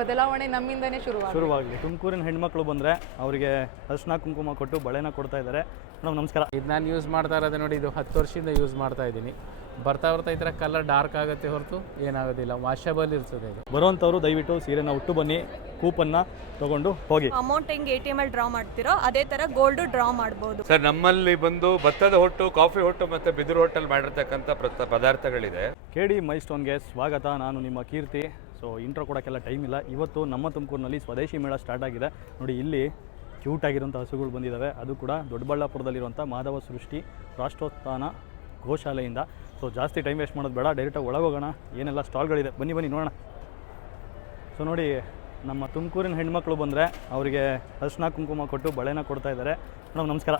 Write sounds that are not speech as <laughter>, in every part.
ಬದಲಾವಣೆ ನಮ್ಮಿಂದನೇ ಶುರು ಶುರುವಾಗಲಿ. ತುಮಕೂರಿನ ಹೆಣ್ಮಕ್ಳು ಬಂದರೆ ಅವರಿಗೆ ಅರ್ಶಿನ ಕುಂಕುಮ ಕೊಟ್ಟು ಬಳೆನ ಕೊಡ್ತಾ ಇದ್ದಾರೆ ಮೇಡಮ್ ನಮಸ್ಕಾರ. ಇದು ನಾನು ಯೂಸ್ ಮಾಡ್ತಾ ಇರೋದೇ ನೋಡಿ ಇದು ಹತ್ತು ವರ್ಷದಿಂದ ಯೂಸ್ ಮಾಡ್ತಾ ಇದ್ದೀನಿ. ಬರ್ತಾ ಬರ್ತಾ ಇದ್ರೆ ಥರ ಕಲರ್ ಡಾರ್ಕ್ ಆಗುತ್ತೆ ಹೊರತು ಏನಾಗೋದಿಲ್ಲ. ವಾಷಬಲ್ ಇರ್ತದೆ ಇದು. ಬರುವಂಥವ್ರು ದಯವಿಟ್ಟು ಸೀರೆನ ಉಟ್ಟು ಬನ್ನಿ ಕೂಪನ್ನ ತಗೊಂಡು ಹೋಗಿ. ಅಮೌಂಟ್ ಹೆಂಗೆ ಎ ಟಿ ಎಂ ಅಲ್ಲಿ ಡ್ರಾ ಮಾಡ್ತಿರೋ ಅದೇ ಥರ ಗೋಲ್ಡ್ ಡ್ರಾ ಮಾಡ್ಬೋದು. ಸರ್ ನಮ್ಮಲ್ಲಿ ಬಂದು ಭತ್ತದ ಹೊಟ್ಟು ಕಾಫಿ ಹೊಟ್ಟು ಮತ್ತು ಬಿದಿರು ಹೊಟ್ಟಲ್ಲಿ ಮಾಡಿರ್ತಕ್ಕಂಥ ಪ್ರತ ಪದಾರ್ಥಗಳಿದೆ. ಕೆ ಡಿ ಮೈ ಸ್ಟೋನ್ಗೆ ಸ್ವಾಗತ. ನಾನು ನಿಮ್ಮ ಕೀರ್ತಿ. ಸೊ ಇಂಟ್ರೋ ಕೊಡೋಕ್ಕೆಲ್ಲ ಟೈಮ್ ಇಲ್ಲ. ಇವತ್ತು ನಮ್ಮ ತುಮಕೂರಿನಲ್ಲಿ ಸ್ವದೇಶಿ ಮೇಳ ಸ್ಟಾರ್ಟ್ ಆಗಿದೆ. ನೋಡಿ ಇಲ್ಲಿ ಕ್ಯೂಟ್ ಆಗಿರುವಂಥ ಹಸುಗಳು ಬಂದಿದ್ದಾವೆ ಅದು ಕೂಡ ದೊಡ್ಡಬಳ್ಳಾಪುರದಲ್ಲಿರುವಂಥ ಮಾಧವ ಸೃಷ್ಟಿ ರಾಷ್ಟ್ರೋತ್ಥಾನ ಗೋಶಾಲೆಯಿಂದ. ಸೊ ಜಾಸ್ತಿ ಟೈಮ್ ವೇಸ್ಟ್ ಮಾಡೋದು ಬೇಡ. ಡೈರೆಕ್ಟಾಗಿ ಹೋಗೋಣ. ಏನೆಲ್ಲ ಸ್ಟಾಲ್ಗಳಿದೆ? ಬನ್ನಿ ಬನ್ನಿ ನೋಡೋಣ. ಸೊ ನೋಡಿ ನಮ್ಮ ತುಮಕೂರಿನ ಹೆಣ್ಮಕ್ಳು ಬಂದರೆ ಅವರಿಗೆ ಅರ್ಶಿನ ಕುಂಕುಮ ಕೊಟ್ಟು ಬಳೆನ ಕೊಡ್ತಾ ಇದ್ದಾರೆ. ಮೇಡಮ್ ನಮಸ್ಕಾರ.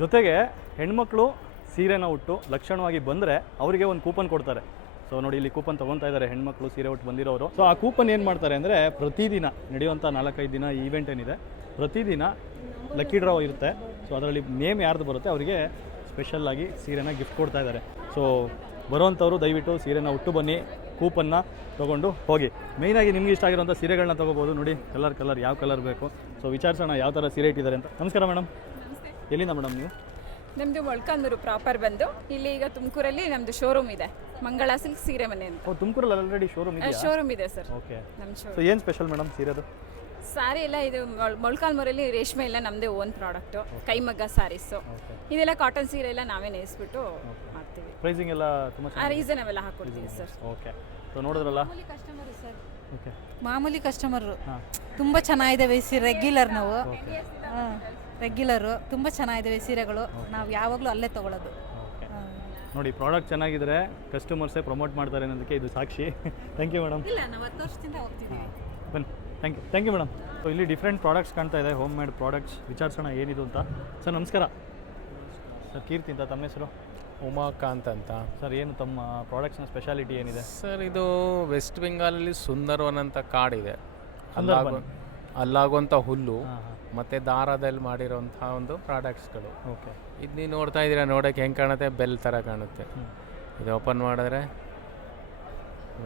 ಜೊತೆಗೆ ಹೆಣ್ಮಕ್ಳು ಸೀರೆನ ಉಟ್ಟು ಲಕ್ಷಣವಾಗಿ ಬಂದರೆ ಅವರಿಗೆ ಒಂದು ಕೂಪನ್ ಕೊಡ್ತಾರೆ. ಸೊ ನೋಡಿ, ಇಲ್ಲಿ ಕೂಪನ್ ತಗೊಂತ ಇದ್ದಾರೆ. ಹೆಣ್ಮಕ್ಳು ಸೀರೆ ಉಟ್ಟು ಬಂದಿರೋರು. ಸೊ ಆ ಕೂಪನ್ ಏನು ಮಾಡ್ತಾರೆ ಅಂದರೆ, ಪ್ರತಿದಿನ ನಡೆಯುವಂಥ ನಾಲ್ಕೈದು ದಿನ ಈವೆಂಟ್ ಏನಿದೆ, ಪ್ರತಿದಿನ ಲಕ್ಕಿ ಡ್ರಾ ಇರುತ್ತೆ. ಸೊ ಅದರಲ್ಲಿ ನೇಮ್ ಯಾರ್ದು ಬರುತ್ತೆ, ಅವರಿಗೆ ಸ್ಪೆಷಲ್ಲಾಗಿ ಸೀರೆನ ಗಿಫ್ಟ್ ಕೊಡ್ತಾ ಇದ್ದಾರೆ. ಸೊ ಬರುವಂಥವ್ರು ದಯವಿಟ್ಟು ಸೀರೆನ ಉಟ್ಟು ಬನ್ನಿ ಕೂಪನ್ನ ತೊಗೊಂಡು ಹೋಗಿ. ಮೇಯ್ನಾಗಿ ನಿಮ್ಗೆ ಇಷ್ಟ ಆಗಿರುವಂಥ ಸೀರೆಗಳನ್ನ ತೊಗೋಬೋದು. ನೋಡಿ ಕಲರ್ ಕಲರ್ ಯಾವ ಕಲರ್ ಬೇಕು. ಸೊ ವಿಚಾರಿಸೋಣ ಯಾವ ಥರ ಸೀರೆ ಇಟ್ಟಿದ್ದಾರೆ ಅಂತ. ನಮಸ್ಕಾರ ಮೇಡಮ್ ಎಲ್ಲಿಂದ ಮೇಡಮ್ ನೀವು? ನಮ್ಮದು ಮೊಳ್ಕಾಲ್ಮೂರು ಪ್ರಾಪರ್ ಬಂದು, ಇಲ್ಲಿ ಈಗ ತುಮಕೂರಲ್ಲಿ ನಮ್ಮದು ಶೋರೂಮ್ ಇದೆ. ಮಂಗಳ ಸಿಲ್ಕ್ ಸೀರೆ ಮನೆ ಅಂತ. ಓ ತುಮಕೂರಲ್ಲಿ ಆಲ್ರೆಡಿ ಶೋರೂಮ್ ಇದೆ ಶೋರೂಮ್ ಇದೆ ಸರ್. ಓಕೆ ನಮ್ಮ ಸೊ ಶೋರೂಮ್ ಏನು ಸ್ಪೆಷಲ್ ಮೇಡಮ್ ಸೀರೆದು? ಸಾರಿ ಎಲ್ಲ ಇದು ಮೊಳ್- ಮೊಳ್ಕಾಲ್ಮೂರಲ್ಲಿ ರೇಷ್ಮೆ ಎಲ್ಲ ನಮ್ಮದೇ ಓನ್ ಪ್ರಾಡಕ್ಟು ಕೈಮಗ್ಗ ಸ್ಯಾರೀಸು ಓಕೆ ಇದೆಲ್ಲ ಕಾಟನ್ ಸೀರೆ ಎಲ್ಲ ನಾವೇ ನೇಯಿಸ್ಬಿಟ್ಟು ಮಾಡ್ತೀವಿ. ಪ್ರೈಸಿಂಗ್ ಎಲ್ಲ ತುಂಬ ಆ ರೀಸನವೆಲ್ಲ ಹಾಕ್ಕೊಡ್ತೀವಿ ಸರ್. ಓಕೆ ಸೊ ನೋಡಿದ್ರಲ್ಲ? ಓಕೆ ಮಾಮೂಲಿ ಕಸ್ಟಮರು ತುಂಬ ಚೆನ್ನಾಗಿದ್ದಾವೆ ಈ ಸೀರೆ. ರೆಗ್ಯುಲರ್ ನಾವು. ಹಾಂ ರೆಗ್ಯುಲರು ತುಂಬ ಚೆನ್ನಾಗಿದ್ದಾವೆ ಈ ಸೀರೆಗಳು. ನಾವು ಯಾವಾಗಲೂ ಅಲ್ಲೇ ಹಾಂ. ನೋಡಿ ಪ್ರಾಡಕ್ಟ್ ಚೆನ್ನಾಗಿದ್ರೆ ಕಸ್ಟಮರ್ಸೇ ಪ್ರಮೋಟ್ ಮಾಡ್ತಾರೆ ಅನ್ನೋದಕ್ಕೆ ಇದು ಸಾಕ್ಷಿ. ಥ್ಯಾಂಕ್ ಯು ಮೇಡಮ್ ಇಲ್ಲ ನಾವು ಹತ್ತು ವರ್ಷದಿಂದ ಹೋಗ್ತಿದ್ದೀವಿ ಬನ್ನಿ. Thank you thank you madam so ಇಲ್ಲಿ ಡಿಫ್ರೆಂಟ್ ಪ್ರಾಡಕ್ಟ್ಸ್ ಕಾಣ್ತಾ ಇದೆ ಹೋಮ್ ಮೇಡ್ ಪ್ರಾಡಕ್ಟ್ಸ್ ವಿಚಾರಿಸೋಣ ಏನಿದು ಅಂತ. ಸರ್ ನಮಸ್ಕಾರ. ಸರ್ ಕೀರ್ತಿ ಅಂತ ತಮ್ಮ ಹೆಸರು? ಉಮಾಕಾಂತ್ ಅಂತ. ಸರ್ ಏನು ತಮ್ಮ ಪ್ರಾಡಕ್ಟ್ಸ್ನ ಸ್ಪೆಷಾಲಿಟಿ ಏನಿದೆ? ಸರ್ ಇದು ವೆಸ್ಟ್ ಬೆಂಗಾಲಲ್ಲಿ ಸುಂದರ್ವನ್ ಅಂತ ಕಾಡಿದೆ ಅಲ್ಲಾಗೋ ಅಲ್ಲಾಗು ಅಲ್ಲಾಗುವಂಥ ಹುಲ್ಲು ಮತ್ತು ದಾರದಲ್ಲಿ ಮಾಡಿರೋಂಥ ಒಂದು ಪ್ರಾಡಕ್ಟ್ಸ್ಗಳು ಓಕೆ ಇದು ನೀವು ನೋಡ್ತಾ ಇದ್ದೀರಾ ನೋಡೋಕ್ಕೆ ಹೆಂಗೆ ಕಾಣುತ್ತೆ? ಬೆಲ್ ಥರ ಕಾಣುತ್ತೆ. ಇದು ಓಪನ್ ಮಾಡಿದ್ರೆ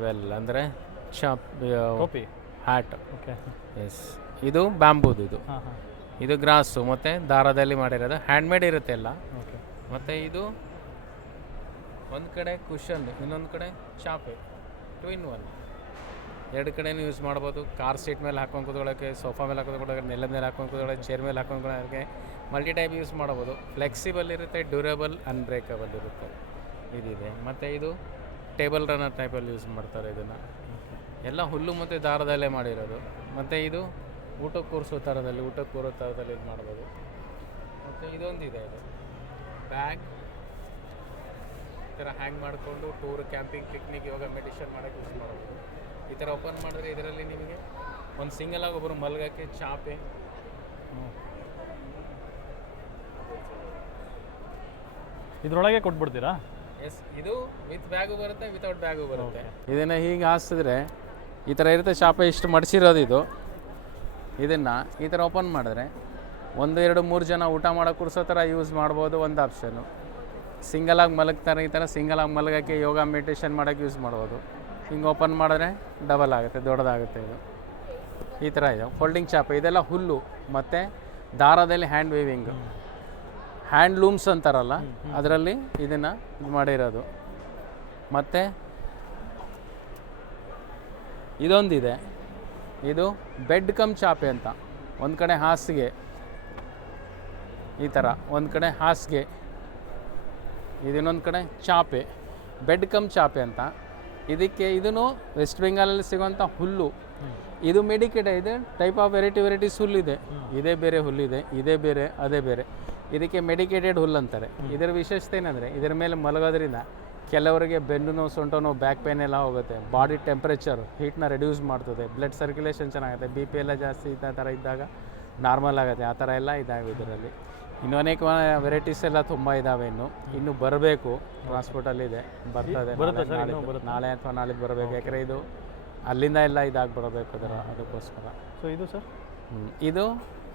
ವೆಲ್ ಅಂದರೆ ಶಾಪ್ ಕಾಪಿ ಹ್ಯಾಟ್. ಓಕೆ. ಎಸ್. ಇದು ಬ್ಯಾಂಬೂದು ಇದು. ಇದು ಗ್ರಾಸು. ಮತ್ತು ದಾರದಲ್ಲಿ ಮಾಡಿರೋದು. ಹ್ಯಾಂಡ್ಮೇಡ್ ಇರುತ್ತೆ ಎಲ್ಲ. ಓಕೆ. ಮತ್ತು ಇದು ಒಂದು ಕಡೆ ಕುಷನ್ ಇನ್ನೊಂದು ಕಡೆ ಚಾಪೆ. ಟು ಇನ್ ಒನ್ ಎರಡು ಕಡೆನೂ ಯೂಸ್ ಮಾಡ್ಬೋದು. ಕಾರ್ ಸೀಟ್ ಮೇಲೆ ಹಾಕೊಂಡು ಕೂತ್ಕೊಳ್ಳೋಕ್ಕೆ ಸೋಫಾ ಮೇಲೆ ಹಾಕೊಂಡು ಕೂತ್ಕೊಳ್ಳೋಕೆ ನೆಲದ ಮೇಲೆ ಹಾಕೊಂಡು ಕೂತ್ಕೊಳ್ಳೋಕೆ ಚೇರ್ ಮೇಲೆ ಹಾಕೊಂಡು ಕೂತ್ಕೊಳ್ಳೋಕೆ ಮಲ್ಟಿ ಟೈಪ್ ಯೂಸ್ ಮಾಡ್ಬೋದು ಫ್ಲೆಕ್ಸಿಬಲ್ ಇರುತ್ತೆ, ಡ್ಯೂರಬಲ್, ಅನ್ಬ್ರೇಕಬಲ್ ಇರುತ್ತೆ. ಇದಿದೆ. ಮತ್ತು ಇದು ಟೇಬಲ್ ರನ್ನರ್ ಟೈಪಲ್ಲಿ ಯೂಸ್ ಮಾಡ್ತಾರೆ ಇದನ್ನು. ಎಲ್ಲ ಹುಲ್ಲು ಮತ್ತು ದಾರದಲ್ಲೇ ಮಾಡಿರೋದು. ಮತ್ತು ಇದು ಊಟಕ್ಕೆ ಕೂರಿಸೋ ಥರದಲ್ಲಿ, ಊಟಕ್ಕೆ ಕೂರೋ ಥರದಲ್ಲಿ ಇದು ಮಾಡ್ಬೋದು. ಮತ್ತು ಇದೊಂದಿದೆ ಇದು ಬ್ಯಾಗ್. ಈ ಥರ ಹ್ಯಾಂಗ್ ಮಾಡಿಕೊಂಡು tour, camping picnic yoga meditation ಮಾಡೋಕ್ಕೆ ಯೂಸ್ ಮಾಡ್ಬೋದು ಈ ಥರ ಓಪನ್ ಮಾಡಿದ್ರೆ ಇದರಲ್ಲಿ ನಿಮಗೆ ಒಂದು ಸಿಂಗಲ್ ಆಗಿ ಒಬ್ಬರು ಮಲ್ಗಕ್ಕೆ, ಚಾಪೆ ಇದರೊಳಗೆ ಕೊಟ್ಬಿಡ್ತೀರಾ? ಎಸ್ ಇದು ವಿತ್ ಬ್ಯಾಗು ಬರುತ್ತೆ ವಿತೌಟ್ ಬ್ಯಾಗು ಬರುತ್ತೆ. ಇದನ್ನು ಹೀಗೆ ಹಾಸಿದ್ರೆ ಈ ಥರ ಇರುತ್ತೆ ಶಾಪ ಇಷ್ಟು ಮಡಿಸಿರೋದು ಇದು. ಇದನ್ನು ಈ ಥರ ಓಪನ್ ಮಾಡಿದ್ರೆ ಒಂದು ಎರಡು ಮೂರು ಜನ ಊಟ ಮಾಡೋಕೆ ಕುರ್ಸೋ ಥರ ಯೂಸ್ ಮಾಡ್ಬೋದು ಒಂದು ಆಪ್ಷನು ಸಿಂಗಲಾಗಿ ಮಲಗ್ತಾರೆ ಈ ಥರ ಸಿಂಗಲಾಗಿ ಮಲಗೋಕ್ಕೆ ಯೋಗ ಮೆಡಿಟೇಷನ್ ಮಾಡೋಕ್ಕೆ ಯೂಸ್ ಮಾಡ್ಬೋದು. ಹಿಂಗೆ ಓಪನ್ ಮಾಡಿದ್ರೆ ಡಬಲ್ ಆಗುತ್ತೆ ದೊಡ್ಡದಾಗುತ್ತೆ ಇದು. ಈ ಥರ ಇದೆ. ಫೋಲ್ಡಿಂಗ್ ಚಾಪೆ ಇದೆಲ್ಲ ಹುಲ್ಲು ಮತ್ತು ದಾರದಲ್ಲಿ ಹ್ಯಾಂಡ್ ವೇವಿಂಗ್ ಹ್ಯಾಂಡ್ಲೂಮ್ಸ್ ಅಂತಾರಲ್ಲ ಅದರಲ್ಲಿ ಇದನ್ನು ಇದು ಮಾಡಿರೋದು. ಮತ್ತು ಇದೊಂದಿದೆ. ಇದು ಬೆಡ್ ಕಮ್ ಚಾಪೆ ಅಂತ. ಒಂದು ಕಡೆ ಹಾಸಿಗೆ. ಈ ಥರ ಒಂದು ಕಡೆ ಹಾಸಿಗೆ. ಇದನ್ನೊಂದು ಕಡೆ ಚಾಪೆ. ಬೆಡ್ ಕಮ್ ಚಾಪೆ ಅಂತ. ಇದಕ್ಕೆ ಇದನ್ನು ವೆಸ್ಟ್ ಬೆಂಗಾಲಲ್ಲಿ ಸಿಗುವಂಥ ಹುಲ್ಲು. ಇದು ಮೆಡಿಕೇಟ್ ಇದೆ ಟೈಪ್ ಆಫ್ ವೆರೈಟಿ ವೆರೈಟೀಸ್ ಹುಲ್ಲಿದೆ ಇದೇ ಬೇರೆ ಹುಲ್ಲಿದೆ ಇದೇ ಬೇರೆ ಅದೇ ಬೇರೆ. ಇದಕ್ಕೆ ಮೆಡಿಕೇಟೆಡ್ ಹುಲ್ಲು ಅಂತಾರೆ. ಇದರ ವಿಶೇಷತೆ ಏನಂದರೆ ಇದರ ಮೇಲೆ ಮಲಗೋದ್ರಿಂದ ಕೆಲವರಿಗೆ ಬೆನ್ನು ನೋವು ಸೊಂಟ ನೋವು ಬ್ಯಾಕ್ ಪೇನ್ ಎಲ್ಲ ಹೋಗುತ್ತೆ. ಬಾಡಿ ಟೆಂಪ್ರೇಚರ್ ಹೀಟ್ನ ರೆಡ್ಯೂಸ್ ಮಾಡ್ತದೆ. ಬ್ಲಡ್ ಸರ್ಕ್ಯುಲೇಷನ್ ಚೆನ್ನಾಗುತ್ತೆ. ಬಿ ಪಿ ಎಲ್ಲ ಜಾಸ್ತಿ ಇದ್ದ ಥರ ಇದ್ದಾಗ ನಾರ್ಮಲ್ ಆಗುತ್ತೆ. ಆ ಥರ ಎಲ್ಲ ಇದಾವೆ ಇದರಲ್ಲಿ. ಇನ್ನು ಅನೇಕ ವೆರೈಟೀಸ್ ಎಲ್ಲ ತುಂಬ ಇದ್ದಾವೆ ಇನ್ನು. ಇನ್ನು ಬರಬೇಕು. ಟ್ರಾನ್ಸ್ಪೋರ್ಟಲ್ಲಿದೆ ಬರ್ತದೆ. ನಾಳೆ-. ನಾಳೆ ಅಥವಾ ನಾಳಿದ್ದು ಬರಬೇಕು. ಯಾಕಂದರೆ ಇದು ಅಲ್ಲಿಂದ ಎಲ್ಲ ಇದಾಗಿ ಬರಬೇಕು ಅದರ ಅದಕ್ಕೋಸ್ಕರ. ಸೊ ಇದು ಸರ್. ಇದು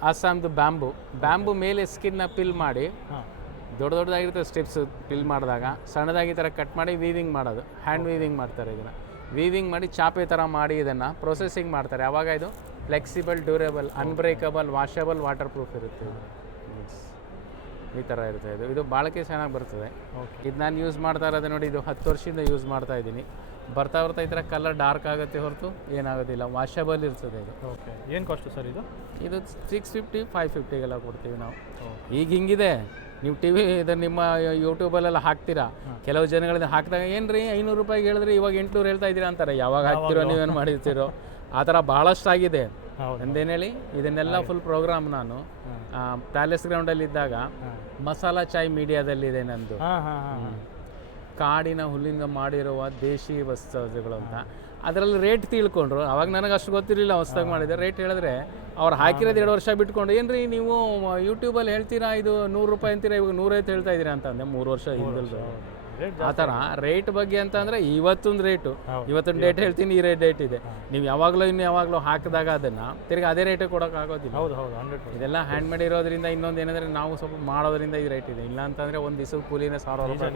ಅಸ್ಸಾಮ್ದು ಬ್ಯಾಂಬು ಬ್ಯಾಂಬು ಮೇಲೆ ಸ್ಕಿನ್ನ ಪಿಲ್ ಮಾಡಿ ದೊಡ್ಡ ದೊಡ್ಡದಾಗಿರುತ್ತೆ ಸ್ಟೆಪ್ಸ್ ಪಿಲ್ ಮಾಡಿದಾಗ. ಸಣ್ಣದಾಗಿ ಈ ಥರ ಕಟ್ ಮಾಡಿ ವೀವಿಂಗ್ ಮಾಡೋದು. ಹ್ಯಾಂಡ್ ವೀವಿಂಗ್ ಮಾಡ್ತಾರೆ ಇದನ್ನು. ವೀವಿಂಗ್ ಮಾಡಿ ಚಾಪೆ ಥರ ಮಾಡಿ ಇದನ್ನು ಪ್ರೊಸೆಸಿಂಗ್ ಮಾಡ್ತಾರೆ. ಆವಾಗ ಇದು flexible durable unbreakable washable waterproof ಇರುತ್ತೆ. ಈ ಥರ ಇರುತ್ತೆ ಇದು. ಇದು ಬಾಳಿಕೆ ಚೆನ್ನಾಗಿ ಬರ್ತದೆ. ಇದು ನಾನು ಯೂಸ್ ಮಾಡ್ತಾ ಇರೋದು ನೋಡಿ ಇದು ಹತ್ತು ವರ್ಷದಿಂದ ಯೂಸ್ ಮಾಡ್ತಾ ಇದ್ದೀನಿ. ಬರ್ತಾ ಬರ್ತಾ ಈ ಥರ ಕಲರ್ ಡಾರ್ಕ್ ಆಗುತ್ತೆ ಹೊರತು ಏನಾಗೋದಿಲ್ಲ. ವಾಷಬಲ್ ಇರ್ತದೆ ಇದು. ಓಕೆ ಏನು ಕಾಸ್ಟು ಸರ್ ಇದು? ಇದು ಸಿಕ್ಸ್ ಫಿಫ್ಟಿ ಫೈವ್ ಫಿಫ್ಟಿಗೆಲ್ಲ ಕೊಡ್ತೀವಿ ನಾವು. ಈಗ ಹಿಂಗಿದೆ. ನೀವು ಟಿ ವಿ ಇದು ನಿಮ್ಮ ಯೂಟ್ಯೂಬಲ್ಲೆಲ್ಲ ಹಾಕ್ತೀರಾ? ಕೆಲವು ಜನಗಳಿಂದ ಹಾಕಿದಾಗ ಏನು ರೀ ಐನೂರು ರೂಪಾಯಿಗೆ ಹೇಳಿದ್ರೆ ಇವಾಗ ಎಂಟುನೂರು ಹೇಳ್ತಾ ಇದ್ದೀರಾ? ಅಂತಾರೆ. ಯಾವಾಗ ಹಾಕ್ತಿರೋ ನೀವೇನು ಮಾಡಿರ್ತೀರೋ. ಆ ಥರ ಭಾಳಷ್ಟು ಹೇಳಿ? ಇದನ್ನೆಲ್ಲ ಫುಲ್ ಪ್ರೋಗ್ರಾಮ್ ನಾನು. ಪ್ಯಾಲೇಸ್ ಗ್ರೌಂಡಲ್ಲಿ ಇದ್ದಾಗ ಮಸಾಲಾ ಚಾಯ್ ಮೀಡಿಯಾದಲ್ಲಿದೆ ನಂದು. ಕಾಡಿನ ಹುಲ್ಲಿಂದ ಮಾಡಿರುವ ದೇಶಿ ವಸ್ತುಗಳು ಅಂತ. ಅದರಲ್ಲಿ ರೇಟ್ ತಿಳ್ಕೊಂಡ್ರು. ಅವಾಗ ನನಗೆ ಅಷ್ಟು ಗೊತ್ತಿರಲಿಲ್ಲ ಹೊಸ್ದಾಗಿ ಮಾಡಿದೆ ರೇಟ್ ಹೇಳಿದ್ರೆ ಅವ್ರು ಹಾಕಿರೋದು ಎರಡು ವರ್ಷ ಬಿಟ್ಕೊಂಡು ಏನ್ರಿ ನೀವು ಯೂಟ್ಯೂಬಲ್ಲಿ ಹೇಳ್ತೀರಾ? ಇದು ನೂರು ರೂಪಾಯಿ ಅಂತೀರಾ? ಇವಾಗ ನೂರೈವತ್ತು ಹೇಳ್ತಾ ಇದ್ದೀರಾ? ಅಂತ ಅಂದೆ ಮೂರು ವರ್ಷ ಹಿಂದಲ್ದು. ಆ ಥರ ರೇಟ್ ಬಗ್ಗೆ ಅಂತ ಅಂದರೆ ಇವತ್ತೊಂದು ರೇಟು ಇವತ್ತೊಂದು ಡೇಟ್ ಹೇಳ್ತೀನಿ ಈ ರೇಟ್ ಡೇಟ್ ಇದೆ. ನೀವು ಯಾವಾಗಲೂ ಇನ್ನು ಯಾವಾಗಲೂ ಹಾಕಿದಾಗ ಅದನ್ನ ತಿರ್ಗಿ ಅದೇ ರೇಟ್ ಕೊಡೋಕ್ಕಾಗೋದಿಲ್ಲ ಹೌದು ಹೌದು ಹಂಡ್ರೆಡ್ ಇದೆಲ್ಲ ಹ್ಯಾಂಡ್ ಮೇಡ್ ಇರೋದ್ರಿಂದ ಇನ್ನೊಂದು ಏನಂದ್ರೆ ನಾವು ಸ್ವಲ್ಪ ಮಾಡೋದ್ರಿಂದ ಈ ರೇಟ್ ಇದೆ. ಇಲ್ಲ ಅಂತಂದರೆ ಒಂದು ದಿವಸದ ಕೂಲಿನೇ ಸಾವಿರ ರೂಪಾಯಿ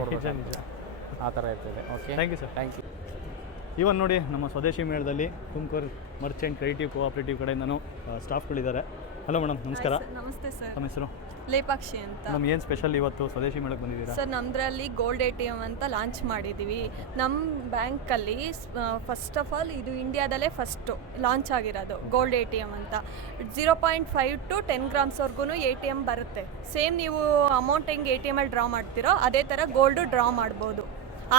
ಆ ಥರ ಇರ್ತದೆ. Okay thank you sir thank you even ನೋಡಿ ನಮ್ಮ ಸ್ವದೇಶಿ ಮೇಳದಲ್ಲಿ ತುಮಕೂರು ಮರ್ಚೆಂಟ್ ಕ್ರಿಯೇಟಿವ್ ಕೋಆಪರೇಟಿವ್ ಕಡೆಯಿಂದನೂ ಸ್ಟಾಫ್ಗಳಿದ್ದಾರೆ ಹಲೋ ಮೇಡಮ್ ನಮಸ್ಕಾರ ನಮಸ್ತೆ ಸರ್ ನಮ್ಮ ಹೆಸರು? ಲೇಪಾಕ್ಷಿ ಅಂತ. ನಮ್ಗೆ ಏನು ಸ್ಪೆಷಲ್ ಇವತ್ತು ಸ್ವದೇಶಿ ಮೇಳಕ್ಕೆ ಬಂದಿದ್ದೀರಾ? ಸರ್ ನಮ್ಮದ್ರಲ್ಲಿ ಗೋಲ್ಡ್ ಎ ಟಿ ಎಂ ಅಂತ ಲಾಂಚ್ ಮಾಡಿದ್ದೀವಿ ನಮ್ಮ ಬ್ಯಾಂಕಲ್ಲಿ ಫಸ್ಟ್ ಆಫ್ ಆಲ್ ಇದು ಇಂಡಿಯಾದಲ್ಲೇ ಫಸ್ಟು ಲಾಂಚ್ ಆಗಿರೋದು ಗೋಲ್ಡ್ ಎ ಟಿ ಎಂ ಅಂತ. Zero point five to ten ಗ್ರಾಮ್ಸ್ವರೆಗೂ A T M ಬರುತ್ತೆ. ಸೇಮ್ ನೀವು ಅಮೌಂಟ್ ಹೆಂಗೆ ಎ ಟಿ ಎಮಲ್ಲಿ ಡ್ರಾ ಮಾಡ್ತೀರೋ ಅದೇ ಥರ ಗೋಲ್ಡು ಡ್ರಾ ಮಾಡ್ಬೋದು.